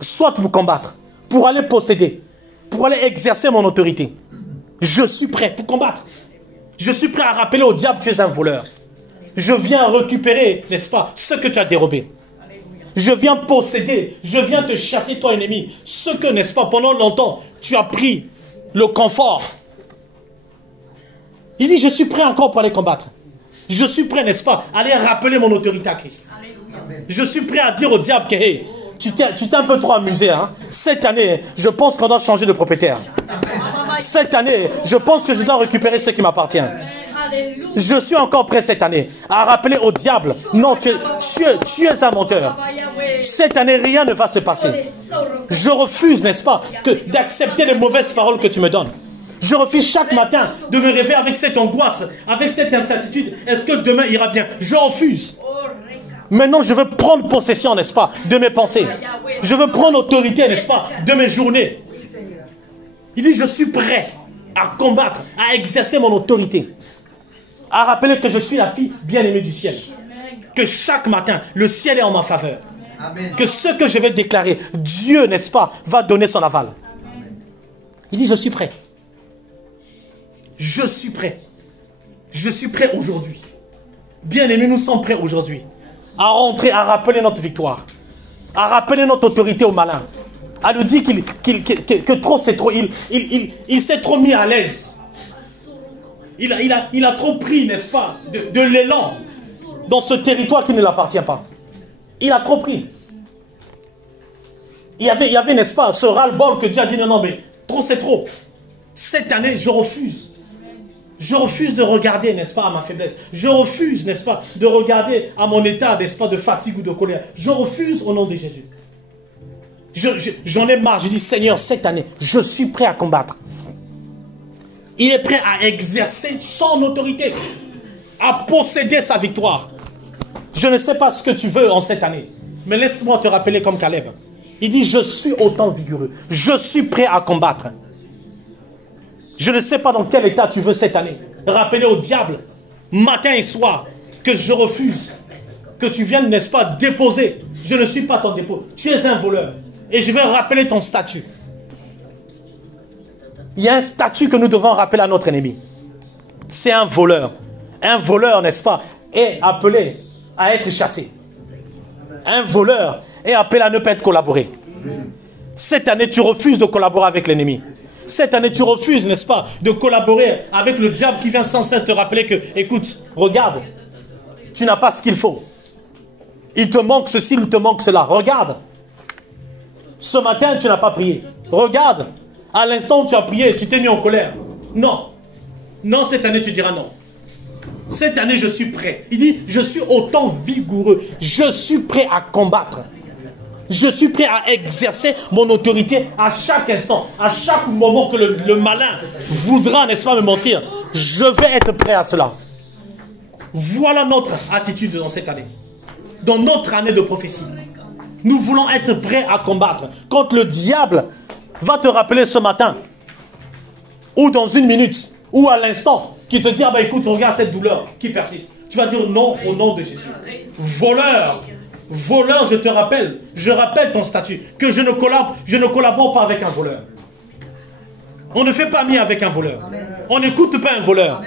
soit pour combattre, pour aller posséder, pour aller exercer mon autorité. Je suis prêt pour combattre. Je suis prêt à rappeler au diable, tu es un voleur. Je viens récupérer, n'est-ce pas, ce que tu as dérobé. Je viens posséder, je viens te chasser, toi ennemi, ce que, n'est-ce pas, pendant longtemps, tu as pris le confort. Il dit, je suis prêt encore pour aller combattre. Je suis prêt, n'est-ce pas, à aller rappeler mon autorité à Christ. Je suis prêt à dire au diable que, hey, tu t'es un peu trop amusé. Hein? Cette année, je pense qu'on doit changer de propriétaire. Cette année, je pense que je dois récupérer ce qui m'appartient. Je suis encore prêt cette année à rappeler au diable, non, tu es un menteur. Cette année, rien ne va se passer. Je refuse, n'est-ce pas, d'accepter les mauvaises paroles que tu me donnes. Je refuse chaque matin de me réveiller avec cette angoisse, avec cette incertitude. Est-ce que demain ira bien? Je refuse. Maintenant, je veux prendre possession, n'est-ce pas, de mes pensées. Je veux prendre autorité, n'est-ce pas, de mes journées. Il dit, je suis prêt à combattre, à exercer mon autorité. À rappeler que je suis la fille bien-aimée du ciel. Que chaque matin, le ciel est en ma faveur. Amen. Que ce que je vais déclarer, Dieu, n'est-ce pas, va donner son aval. Il dit, je suis prêt. Je suis prêt. Je suis prêt aujourd'hui. Bien-aimés, nous sommes prêts aujourd'hui. À rentrer, à rappeler notre victoire. À rappeler notre autorité au malin. À nous dire que trop c'est trop. Il s'est trop mis à l'aise. Il a trop pris, n'est-ce pas, de l'élan dans ce territoire qui ne l'appartient pas. Il a trop pris. Il y avait, n'est-ce pas, ce ras-le-bol que Dieu a dit, non, mais trop c'est trop. Cette année, je refuse. Je refuse de regarder, n'est-ce pas, à ma faiblesse. Je refuse, n'est-ce pas, de regarder à mon état, n'est-ce pas, de fatigue ou de colère. Je refuse au nom de Jésus. J'en ai marre. Je dis, Seigneur, cette année, je suis prêt à combattre. Il est prêt à exercer son autorité, à posséder sa victoire. Je ne sais pas ce que tu veux en cette année, mais laisse-moi te rappeler comme Caleb. Il dit, je suis autant vigoureux. Je suis prêt à combattre. Je ne sais pas dans quel état tu veux cette année. Rappeler au diable, matin et soir, que je refuse. Que tu viennes, n'est-ce pas, déposer. Je ne suis pas ton dépôt. Tu es un voleur. Et je vais rappeler ton statut. Il y a un statut que nous devons rappeler à notre ennemi. C'est un voleur. Un voleur, n'est-ce pas, est appelé à être chassé. Un voleur est appelé à ne pas être collaboré. Cette année, tu refuses de collaborer avec l'ennemi. Cette année, tu refuses, n'est-ce pas, de collaborer avec le diable qui vient sans cesse te rappeler que, écoute, regarde, tu n'as pas ce qu'il faut. Il te manque ceci, il te manque cela. Regarde. Ce matin, tu n'as pas prié. Regarde. À l'instant où tu as prié, tu t'es mis en colère. Non. Non, cette année, tu diras non. Cette année, je suis prêt. Il dit, je suis autant vigoureux. Je suis prêt à combattre. Je suis prêt à exercer mon autorité à chaque instant, à chaque moment que le malin voudra, n'est-ce pas, me mentir. Je vais être prêt à cela. Voilà notre attitude dans cette année. Dans notre année de prophétie. Nous voulons être prêts à combattre. Quand le diable va te rappeler ce matin, ou dans une minute, ou à l'instant, qui te dit, ah ben écoute, regarde cette douleur qui persiste. Tu vas dire non au nom de Jésus. Voleur, voleur, je te rappelle, je rappelle ton statut, que je ne collabore pas avec un voleur. On ne fait pas mieux avec un voleur. On n'écoute pas un voleur.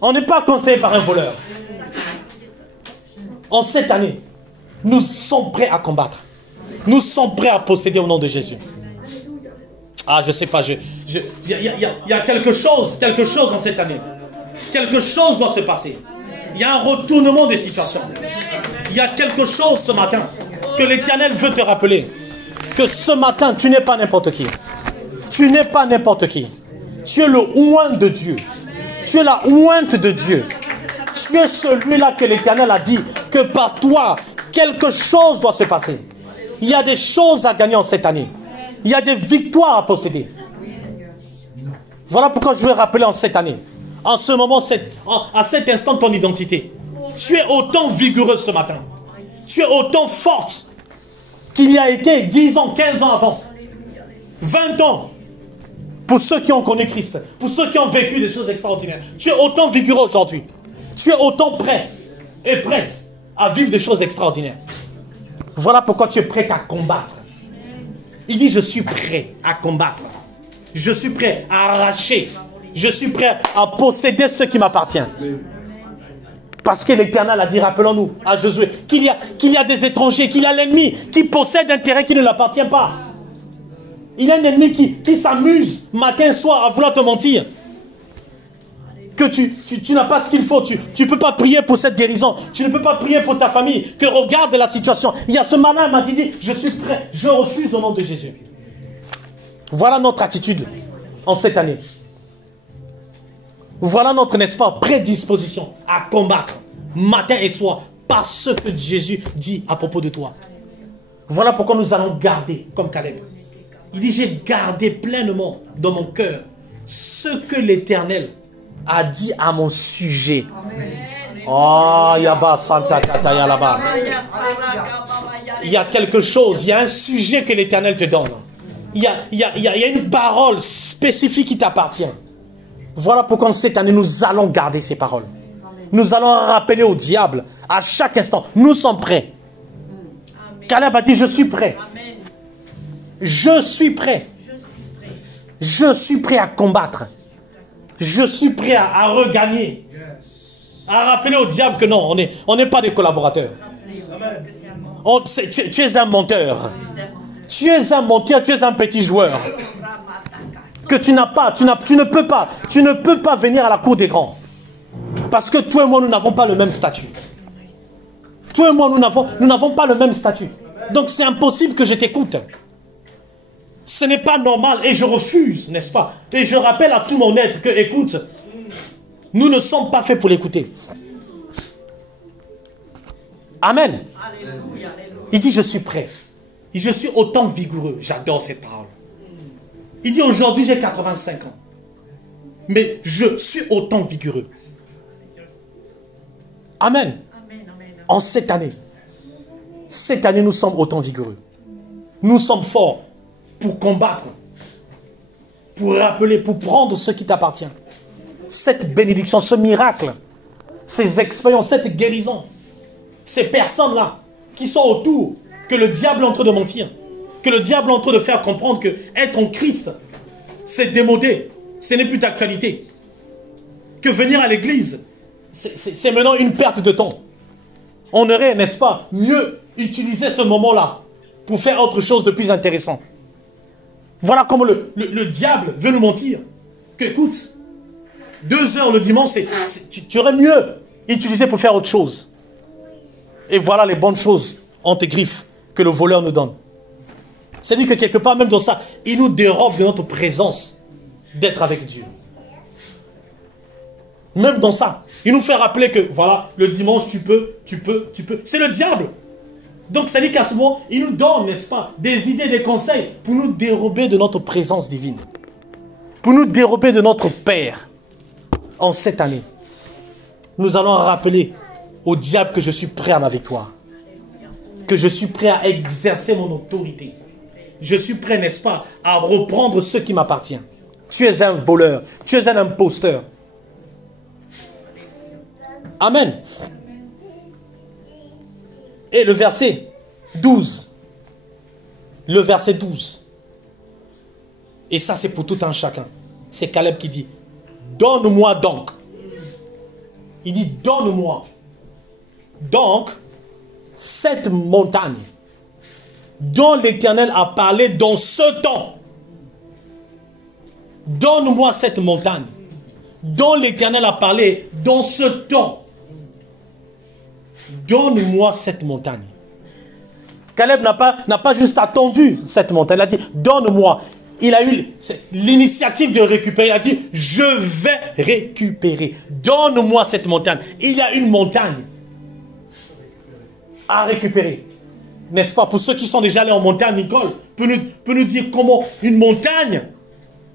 On n'est pas conseillé par un voleur. En cette année, nous sommes prêts à combattre. Nous sommes prêts à posséder au nom de Jésus. Ah, je ne sais pas, il y a quelque chose en cette année. Quelque chose doit se passer. Il y a un retournement des situations. Il y a quelque chose ce matin que l'Éternel veut te rappeler. Que ce matin, tu n'es pas n'importe qui. Tu n'es pas n'importe qui. Tu es le oint de Dieu. Tu es la ointe de Dieu. Tu es celui-là que l'Éternel a dit que par toi, quelque chose doit se passer. Il y a des choses à gagner en cette année. Il y a des victoires à posséder. Voilà pourquoi je veux rappeler en cette année, en ce moment, à cet instant, ton identité. Tu es autant vigoureux ce matin. Tu es autant forte qu'il y a été 10 ans, 15 ans avant. 20 ans. Pour ceux qui ont connu Christ. Pour ceux qui ont vécu des choses extraordinaires. Tu es autant vigoureux aujourd'hui. Tu es autant prêt et prête à vivre des choses extraordinaires. Voilà pourquoi tu es prêt à combattre. Il dit, je suis prêt à combattre. Je suis prêt à arracher. Je suis prêt à posséder ce qui m'appartient. Parce que l'Éternel a dit, rappelons-nous à Josué, qu'il y a des étrangers, qu'il y a l'ennemi qui possède un terrain qui ne l'appartient pas. Il y a un ennemi qui s'amuse matin et soir à vouloir te mentir. Que tu n'as pas ce qu'il faut. Tu ne peux pas prier pour cette guérison. Tu ne peux pas prier pour ta famille. Que regarde la situation. Il y a ce malin m'a dit, je suis prêt. Je refuse au nom de Jésus. Voilà notre attitude en cette année. Voilà notre, n'est-ce pas, prédisposition à combattre matin et soir par ce que Jésus dit à propos de toi. Voilà pourquoi nous allons garder comme Caleb. Il dit, j'ai gardé pleinement dans mon cœur ce que l'Éternel a dit à mon sujet. Oh, yaba santa tataya là-bas. Il y a quelque chose, il y a un sujet que l'Éternel te donne. Il y a une parole spécifique qui t'appartient. Voilà pourquoi cette année, nous allons garder ces paroles. Nous allons rappeler au diable à chaque instant. Nous sommes prêts. Caleb a dit, je suis prêt. Je suis prêt. Je suis prêt à combattre. Je suis prêt à regagner. À rappeler au diable que non, on n'est pas des collaborateurs. Tu es un menteur. Tu es un menteur, tu es un petit joueur. Que tu n'as pas, tu ne peux pas venir à la cour des grands. Parce que toi et moi, nous n'avons pas le même statut. Toi et moi, nous n'avons pas le même statut. Donc c'est impossible que je t'écoute. Ce n'est pas normal et je refuse, n'est-ce pas? Et je rappelle à tout mon être que, écoute, nous ne sommes pas faits pour l'écouter. Amen. Il dit, je suis prêt. Il dit, je suis autant vigoureux. J'adore cette parole. Il dit, aujourd'hui, j'ai 85 ans. Mais je suis autant vigoureux. Amen. En cette année, nous sommes autant vigoureux. Nous sommes forts pour combattre, pour rappeler, pour prendre ce qui t'appartient. Cette bénédiction, ce miracle, ces expériences, cette guérison, ces personnes-là qui sont autour, que le diable est en train de mentir, que le diable est en train de faire comprendre que être en Christ, c'est démodé, ce n'est plus d'actualité. Que venir à l'église, c'est maintenant une perte de temps. On aurait, n'est-ce pas, mieux utiliser ce moment-là pour faire autre chose de plus intéressant. Voilà comment le diable veut nous mentir. Que, écoute, 2 heures le dimanche, tu aurais mieux utilisé pour faire autre chose. Et voilà les bonnes choses entre griffes que le voleur nous donne. C'est-à-dire que quelque part, même dans ça, il nous dérobe de notre présence d'être avec Dieu. Même dans ça. Il nous fait rappeler que, voilà, le dimanche, tu peux. C'est le diable. Donc, ça dit qu'à ce moment, il nous donne, n'est-ce pas, des idées, des conseils pour nous dérober de notre présence divine. Pour nous dérober de notre Père. En cette année, nous allons rappeler au diable que je suis prêt à ma victoire. Que je suis prêt à exercer mon autorité. Je suis prêt, n'est-ce pas, à reprendre ce qui m'appartient. Tu es un voleur. Tu es un imposteur. Amen. Et le verset 12. Le verset 12. Et ça, c'est pour tout un chacun. C'est Caleb qui dit, donne-moi donc. Il dit, donne-moi. Donc, cette montagne dont l'Éternel a parlé dans ce temps. Donne-moi cette montagne dont l'Éternel a parlé dans ce temps. Donne-moi cette montagne. Caleb n'a pas juste attendu cette montagne. Il a dit, donne-moi. Il a eu l'initiative de récupérer. Il a dit, je vais récupérer. Donne-moi cette montagne. Il y a une montagne à récupérer. N'est-ce pas? Pour ceux qui sont déjà allés en montagne, Nicole peut nous dire comment une montagne,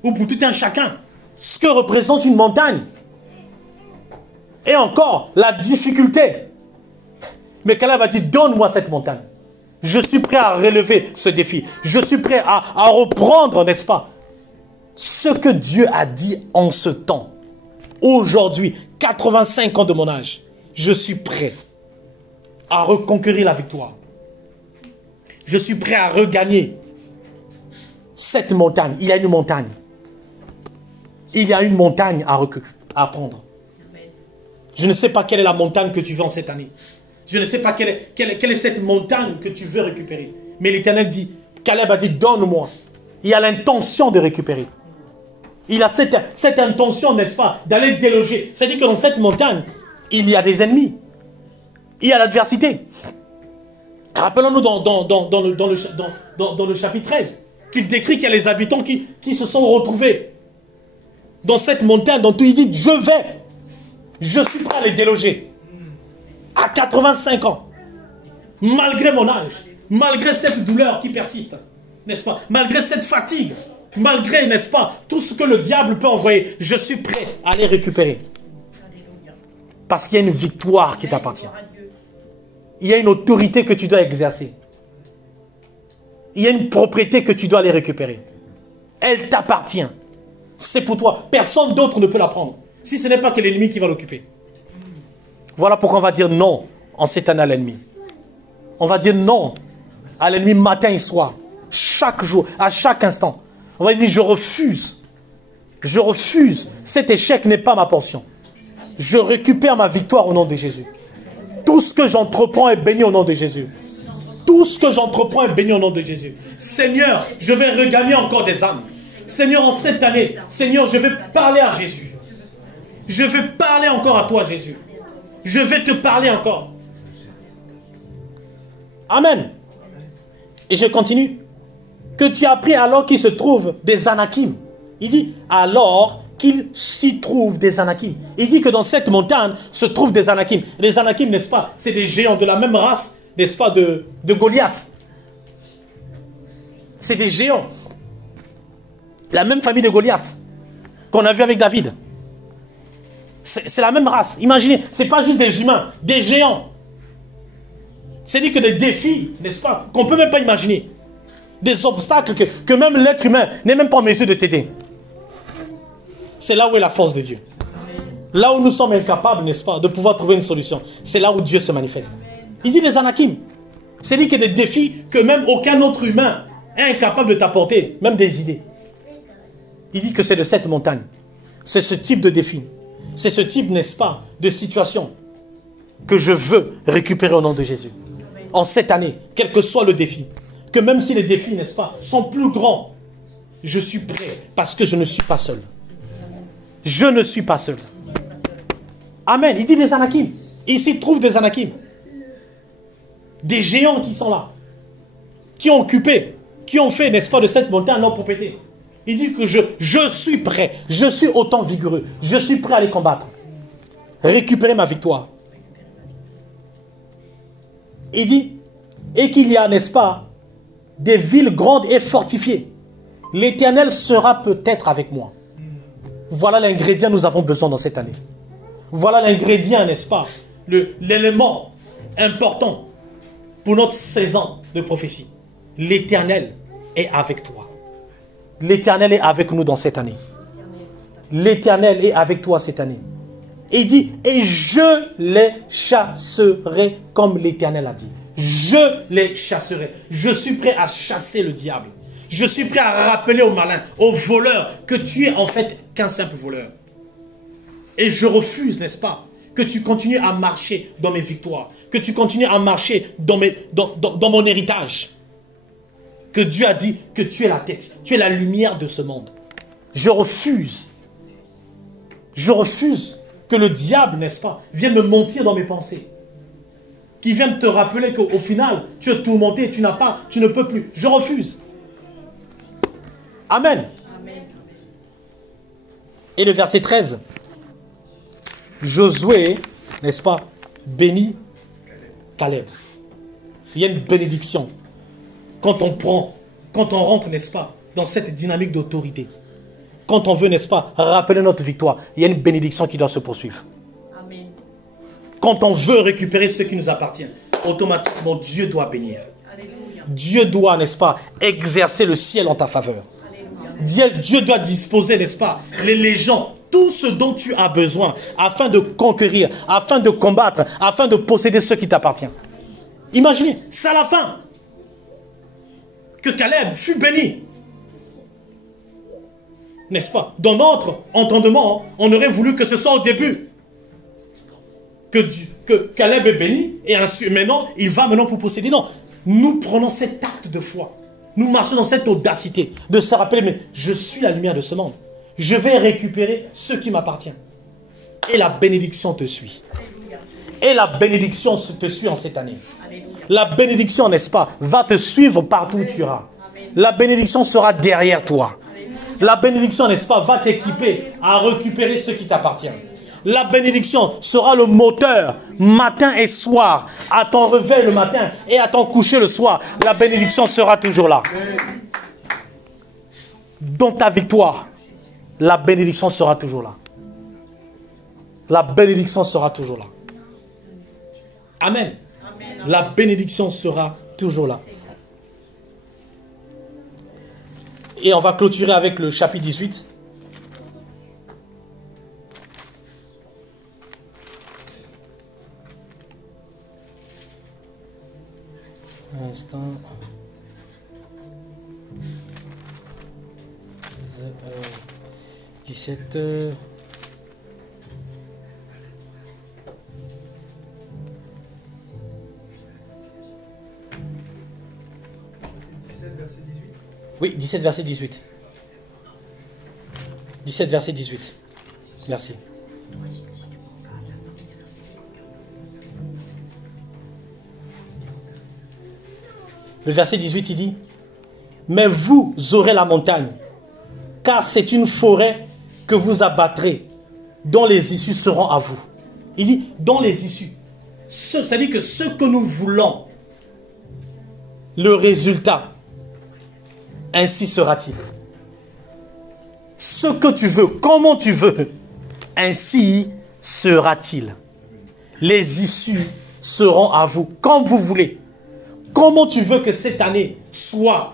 ou pour tout un chacun, ce que représente une montagne. Et encore, la difficulté. Mais Caleb a dit, donne-moi cette montagne. Je suis prêt à relever ce défi. Je suis prêt à reprendre, n'est-ce pas, ce que Dieu a dit en ce temps. Aujourd'hui, 85 ans de mon âge, je suis prêt à reconquérir la victoire. Je suis prêt à regagner cette montagne. Il y a une montagne. Il y a une montagne à prendre. Je ne sais pas quelle est la montagne que tu veux en cette année. Je ne sais pas quelle est cette montagne que tu veux récupérer. Mais l'Éternel dit, Caleb a dit, donne-moi. Il a l'intention de récupérer. Il a cette intention, n'est-ce pas, d'aller déloger. C'est-à-dire que dans cette montagne, il y a des ennemis. Il y a l'adversité. Rappelons-nous dans le chapitre 13, qu'il décrit qu'il y a les habitants qui se sont retrouvés dans cette montagne dont il dit, je suis prêt à les déloger. À 85 ans, malgré mon âge, malgré cette douleur qui persiste, n'est-ce pas, malgré cette fatigue, malgré, n'est-ce pas, tout ce que le diable peut envoyer, je suis prêt à les récupérer. Parce qu'il y a une victoire qui t'appartient. Il y a une autorité que tu dois exercer. Il y a une propriété que tu dois aller récupérer. Elle t'appartient. C'est pour toi. Personne d'autre ne peut la prendre. Si ce n'est pas que l'ennemi qui va l'occuper. Voilà pourquoi on va dire non en cette année à l'ennemi. On va dire non à l'ennemi matin et soir. Chaque jour, à chaque instant. On va dire je refuse. Je refuse. Cet échec n'est pas ma portion. Je récupère ma victoire au nom de Jésus. Tout ce que j'entreprends est béni au nom de Jésus. Tout ce que j'entreprends est béni au nom de Jésus. Seigneur, je vais regagner encore des âmes. Seigneur, en cette année, Seigneur, je vais parler à Jésus. Je vais parler encore à toi, Jésus. Je vais te parler encore. Amen. Et je continue. Que tu as pris alors qu'il se trouve des Anakim. Il dit, alors qu'il s'y trouve des Anakim. Il dit que dans cette montagne se trouvent des Anakim. Les Anakim, n'est-ce pas, c'est des géants de la même race, n'est-ce pas, de Goliath. C'est des géants. La même famille de Goliath qu'on a vu avec David. C'est la même race. Imaginez, ce n'est pas juste des humains, des géants. C'est-à-dire que des défis, n'est-ce pas, qu'on ne peut même pas imaginer. Des obstacles que même l'être humain n'est même pas en mesure de t'aider. C'est là où est la force de Dieu. Là où nous sommes incapables, n'est-ce pas, de pouvoir trouver une solution. C'est là où Dieu se manifeste. Il dit des Anakim. C'est-à-dire que des défis que même aucun autre humain est incapable de t'apporter, même des idées. Il dit que c'est de cette montagne. C'est ce type de défi. C'est ce type, n'est-ce pas, de situation que je veux récupérer au nom de Jésus. En cette année, quel que soit le défi, que même si les défis, n'est-ce pas, sont plus grands, je suis prêt parce que je ne suis pas seul. Je ne suis pas seul. Amen. Il dit des Anakim. Ici, il trouve des Anakim. Des géants qui sont là. Qui ont occupé, qui ont fait, n'est-ce pas, de cette montagne leur propriété. Il dit que je suis prêt. Je suis autant vigoureux. Je suis prêt à les combattre. récupérer ma victoire. Il dit, et qu'il y a, n'est-ce pas, des villes grandes et fortifiées. L'Éternel sera peut-être avec moi. Voilà l'ingrédient que nous avons besoin dans cette année. Voilà l'ingrédient, n'est-ce pas, l'élément important pour notre saison de prophétie. L'Éternel est avec toi. L'Éternel est avec nous dans cette année. L'Éternel est avec toi cette année. Et il dit, et je les chasserai comme l'Éternel a dit. Je les chasserai. Je suis prêt à chasser le diable. Je suis prêt à rappeler aux malins, aux voleurs, que tu es en fait qu'un simple voleur. Et je refuse, n'est-ce pas, que tu continues à marcher dans mes victoires, que tu continues à marcher dans mon héritage. Que Dieu a dit que tu es la tête, tu es la lumière de ce monde. Je refuse que le diable, n'est-ce pas, vienne me mentir dans mes pensées. Qui vienne te rappeler qu'au final, tu es tourmenté, tu ne peux plus. Je refuse. Amen. Amen. Et le verset 13. Josué, n'est-ce pas, bénit Caleb. Il y a une bénédiction. Quand on rentre, n'est-ce pas, dans cette dynamique d'autorité. Quand on veut, n'est-ce pas, rappeler notre victoire, il y a une bénédiction qui doit se poursuivre. Amen. Quand on veut récupérer ce qui nous appartient, automatiquement, Dieu doit bénir. Alléluia. Dieu doit, n'est-ce pas, exercer le ciel en ta faveur. Dieu doit disposer, n'est-ce pas, les gens, tout ce dont tu as besoin, afin de conquérir, afin de combattre, afin de posséder ce qui t'appartient. Imaginez, c'est à la fin que Caleb fut béni. N'est-ce pas? Dans notre entendement, on aurait voulu que ce soit au début. Que Caleb est béni, et maintenant, il va maintenant pour posséder. Non, nous prenons cet acte de foi. Nous marchons dans cette audacité de se rappeler, mais je suis la lumière de ce monde. Je vais récupérer ce qui m'appartient. Et la bénédiction te suit. Et la bénédiction te suit en cette année. La bénédiction, n'est-ce pas, va te suivre partout où tu iras. La bénédiction sera derrière toi. La bénédiction, n'est-ce pas, va t'équiper à récupérer ce qui t'appartient. La bénédiction sera le moteur matin et soir, à ton réveil le matin et à ton coucher le soir. La bénédiction sera toujours là. Dans ta victoire, la bénédiction sera toujours là. La bénédiction sera toujours là. Amen. La bénédiction sera toujours là. Et on va clôturer avec le chapitre 18. Un instant. 17. Verset 18. Oui, 17, verset 18. 17, verset 18. Merci. Le verset 18, il dit, « Mais vous aurez la montagne, car c'est une forêt que vous abattrez, dont les issues seront à vous. » Il dit, « Dont les issues. » C'est-à-dire que ce que nous voulons, le résultat, ainsi sera-t-il. Ce que tu veux, comment tu veux, ainsi sera-t-il. Les issues seront à vous, comme vous voulez. Comment tu veux que cette année soit,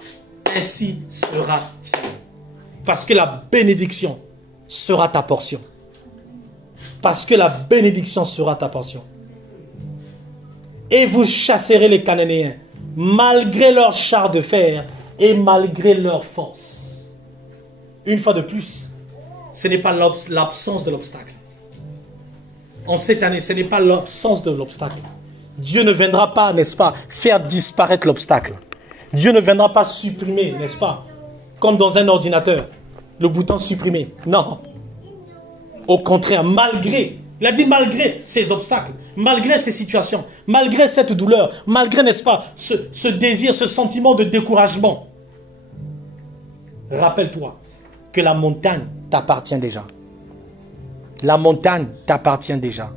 ainsi sera-t-il. Parce que la bénédiction sera ta portion. Parce que la bénédiction sera ta portion. Et vous chasserez les Cananéens, malgré leurs chars de fer et malgré leur force. Une fois de plus, ce n'est pas l'absence de l'obstacle. En cette année, ce n'est pas l'absence de l'obstacle. Dieu ne viendra pas, n'est-ce pas, faire disparaître l'obstacle. Dieu ne viendra pas supprimer, n'est-ce pas, comme dans un ordinateur, le bouton supprimer. Non. Au contraire, malgré, il a dit malgré ces obstacles, malgré ces situations, malgré cette douleur, malgré, n'est-ce pas, ce désir, ce sentiment de découragement. Rappelle-toi que la montagne t'appartient déjà. La montagne t'appartient déjà.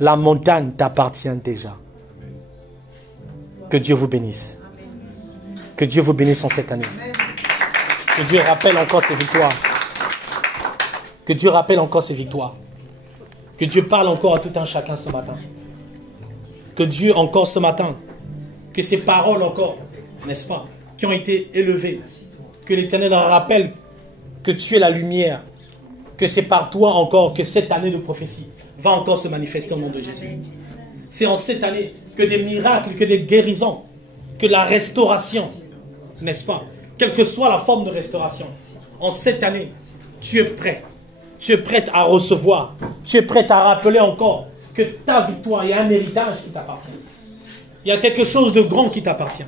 La montagne t'appartient déjà. Que Dieu vous bénisse. Que Dieu vous bénisse en cette année. Que Dieu rappelle encore ses victoires. Que Dieu rappelle encore ses victoires. Que Dieu parle encore à tout un chacun ce matin. Que Dieu encore ce matin, que ces paroles encore, n'est-ce pas, qui ont été élevées, que l'Éternel leur rappelle que tu es la lumière, que c'est par toi encore que cette année de prophétie va encore se manifester au nom de Jésus. C'est en cette année que des miracles, que des guérisons, que la restauration, n'est-ce pas, quelle que soit la forme de restauration, en cette année, tu es prêt. Tu es prête à recevoir. Tu es prête à rappeler encore que ta victoire, il y a un héritage qui t'appartient. Il y a quelque chose de grand qui t'appartient.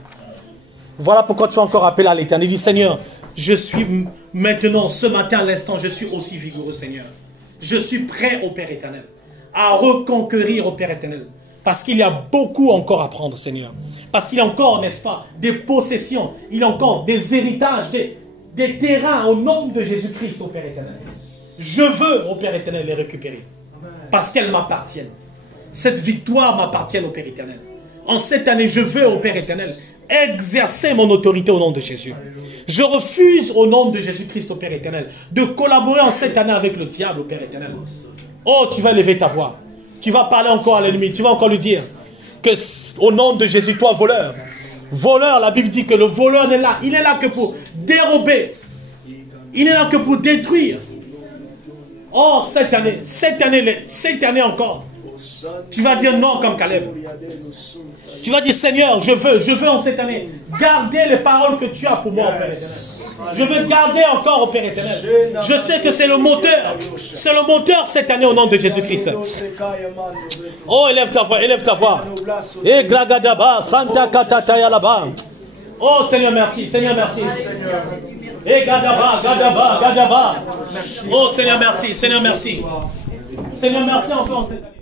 Voilà pourquoi tu as encore appelé à l'Éternel. Dis, Seigneur, je suis maintenant, ce matin, à l'instant, je suis aussi vigoureux, Seigneur. Je suis prêt, au Père éternel, à reconquérir, au Père éternel. Parce qu'il y a beaucoup encore à prendre, Seigneur. Parce qu'il y a encore, n'est-ce pas, des possessions. Il y a encore des héritages, des terrains au nom de Jésus-Christ, au Père éternel. Je veux, au Père éternel, les récupérer. Parce qu'elles m'appartiennent. Cette victoire m'appartient, au Père éternel. En cette année, je veux, au Père éternel, exercer mon autorité au nom de Jésus. Je refuse, au nom de Jésus-Christ, au Père éternel, de collaborer en cette année avec le diable, au Père éternel. Oh, tu vas lever ta voix. Tu vas parler encore à l'ennemi. Tu vas encore lui dire que, au nom de Jésus, toi, voleur. Voleur, la Bible dit que le voleur est là. Il est là que pour dérober. Il est là que pour détruire. Oh, cette année encore, tu vas dire non comme Caleb. Tu vas dire, Seigneur, je veux en cette année garder les paroles que tu as pour moi, au Père éternel. Je veux garder encore, au Père éternel. Je sais que c'est le moteur. C'est le moteur cette année au nom de Jésus-Christ. Oh, élève ta voix, élève ta voix. Et glagadaba, Santa Katataya là-bas. Oh, Seigneur, merci, Seigneur, merci. Et gadaba, gadaba, gadaba. Oh, Seigneur, merci, Seigneur, merci. Seigneur, merci encore cette année.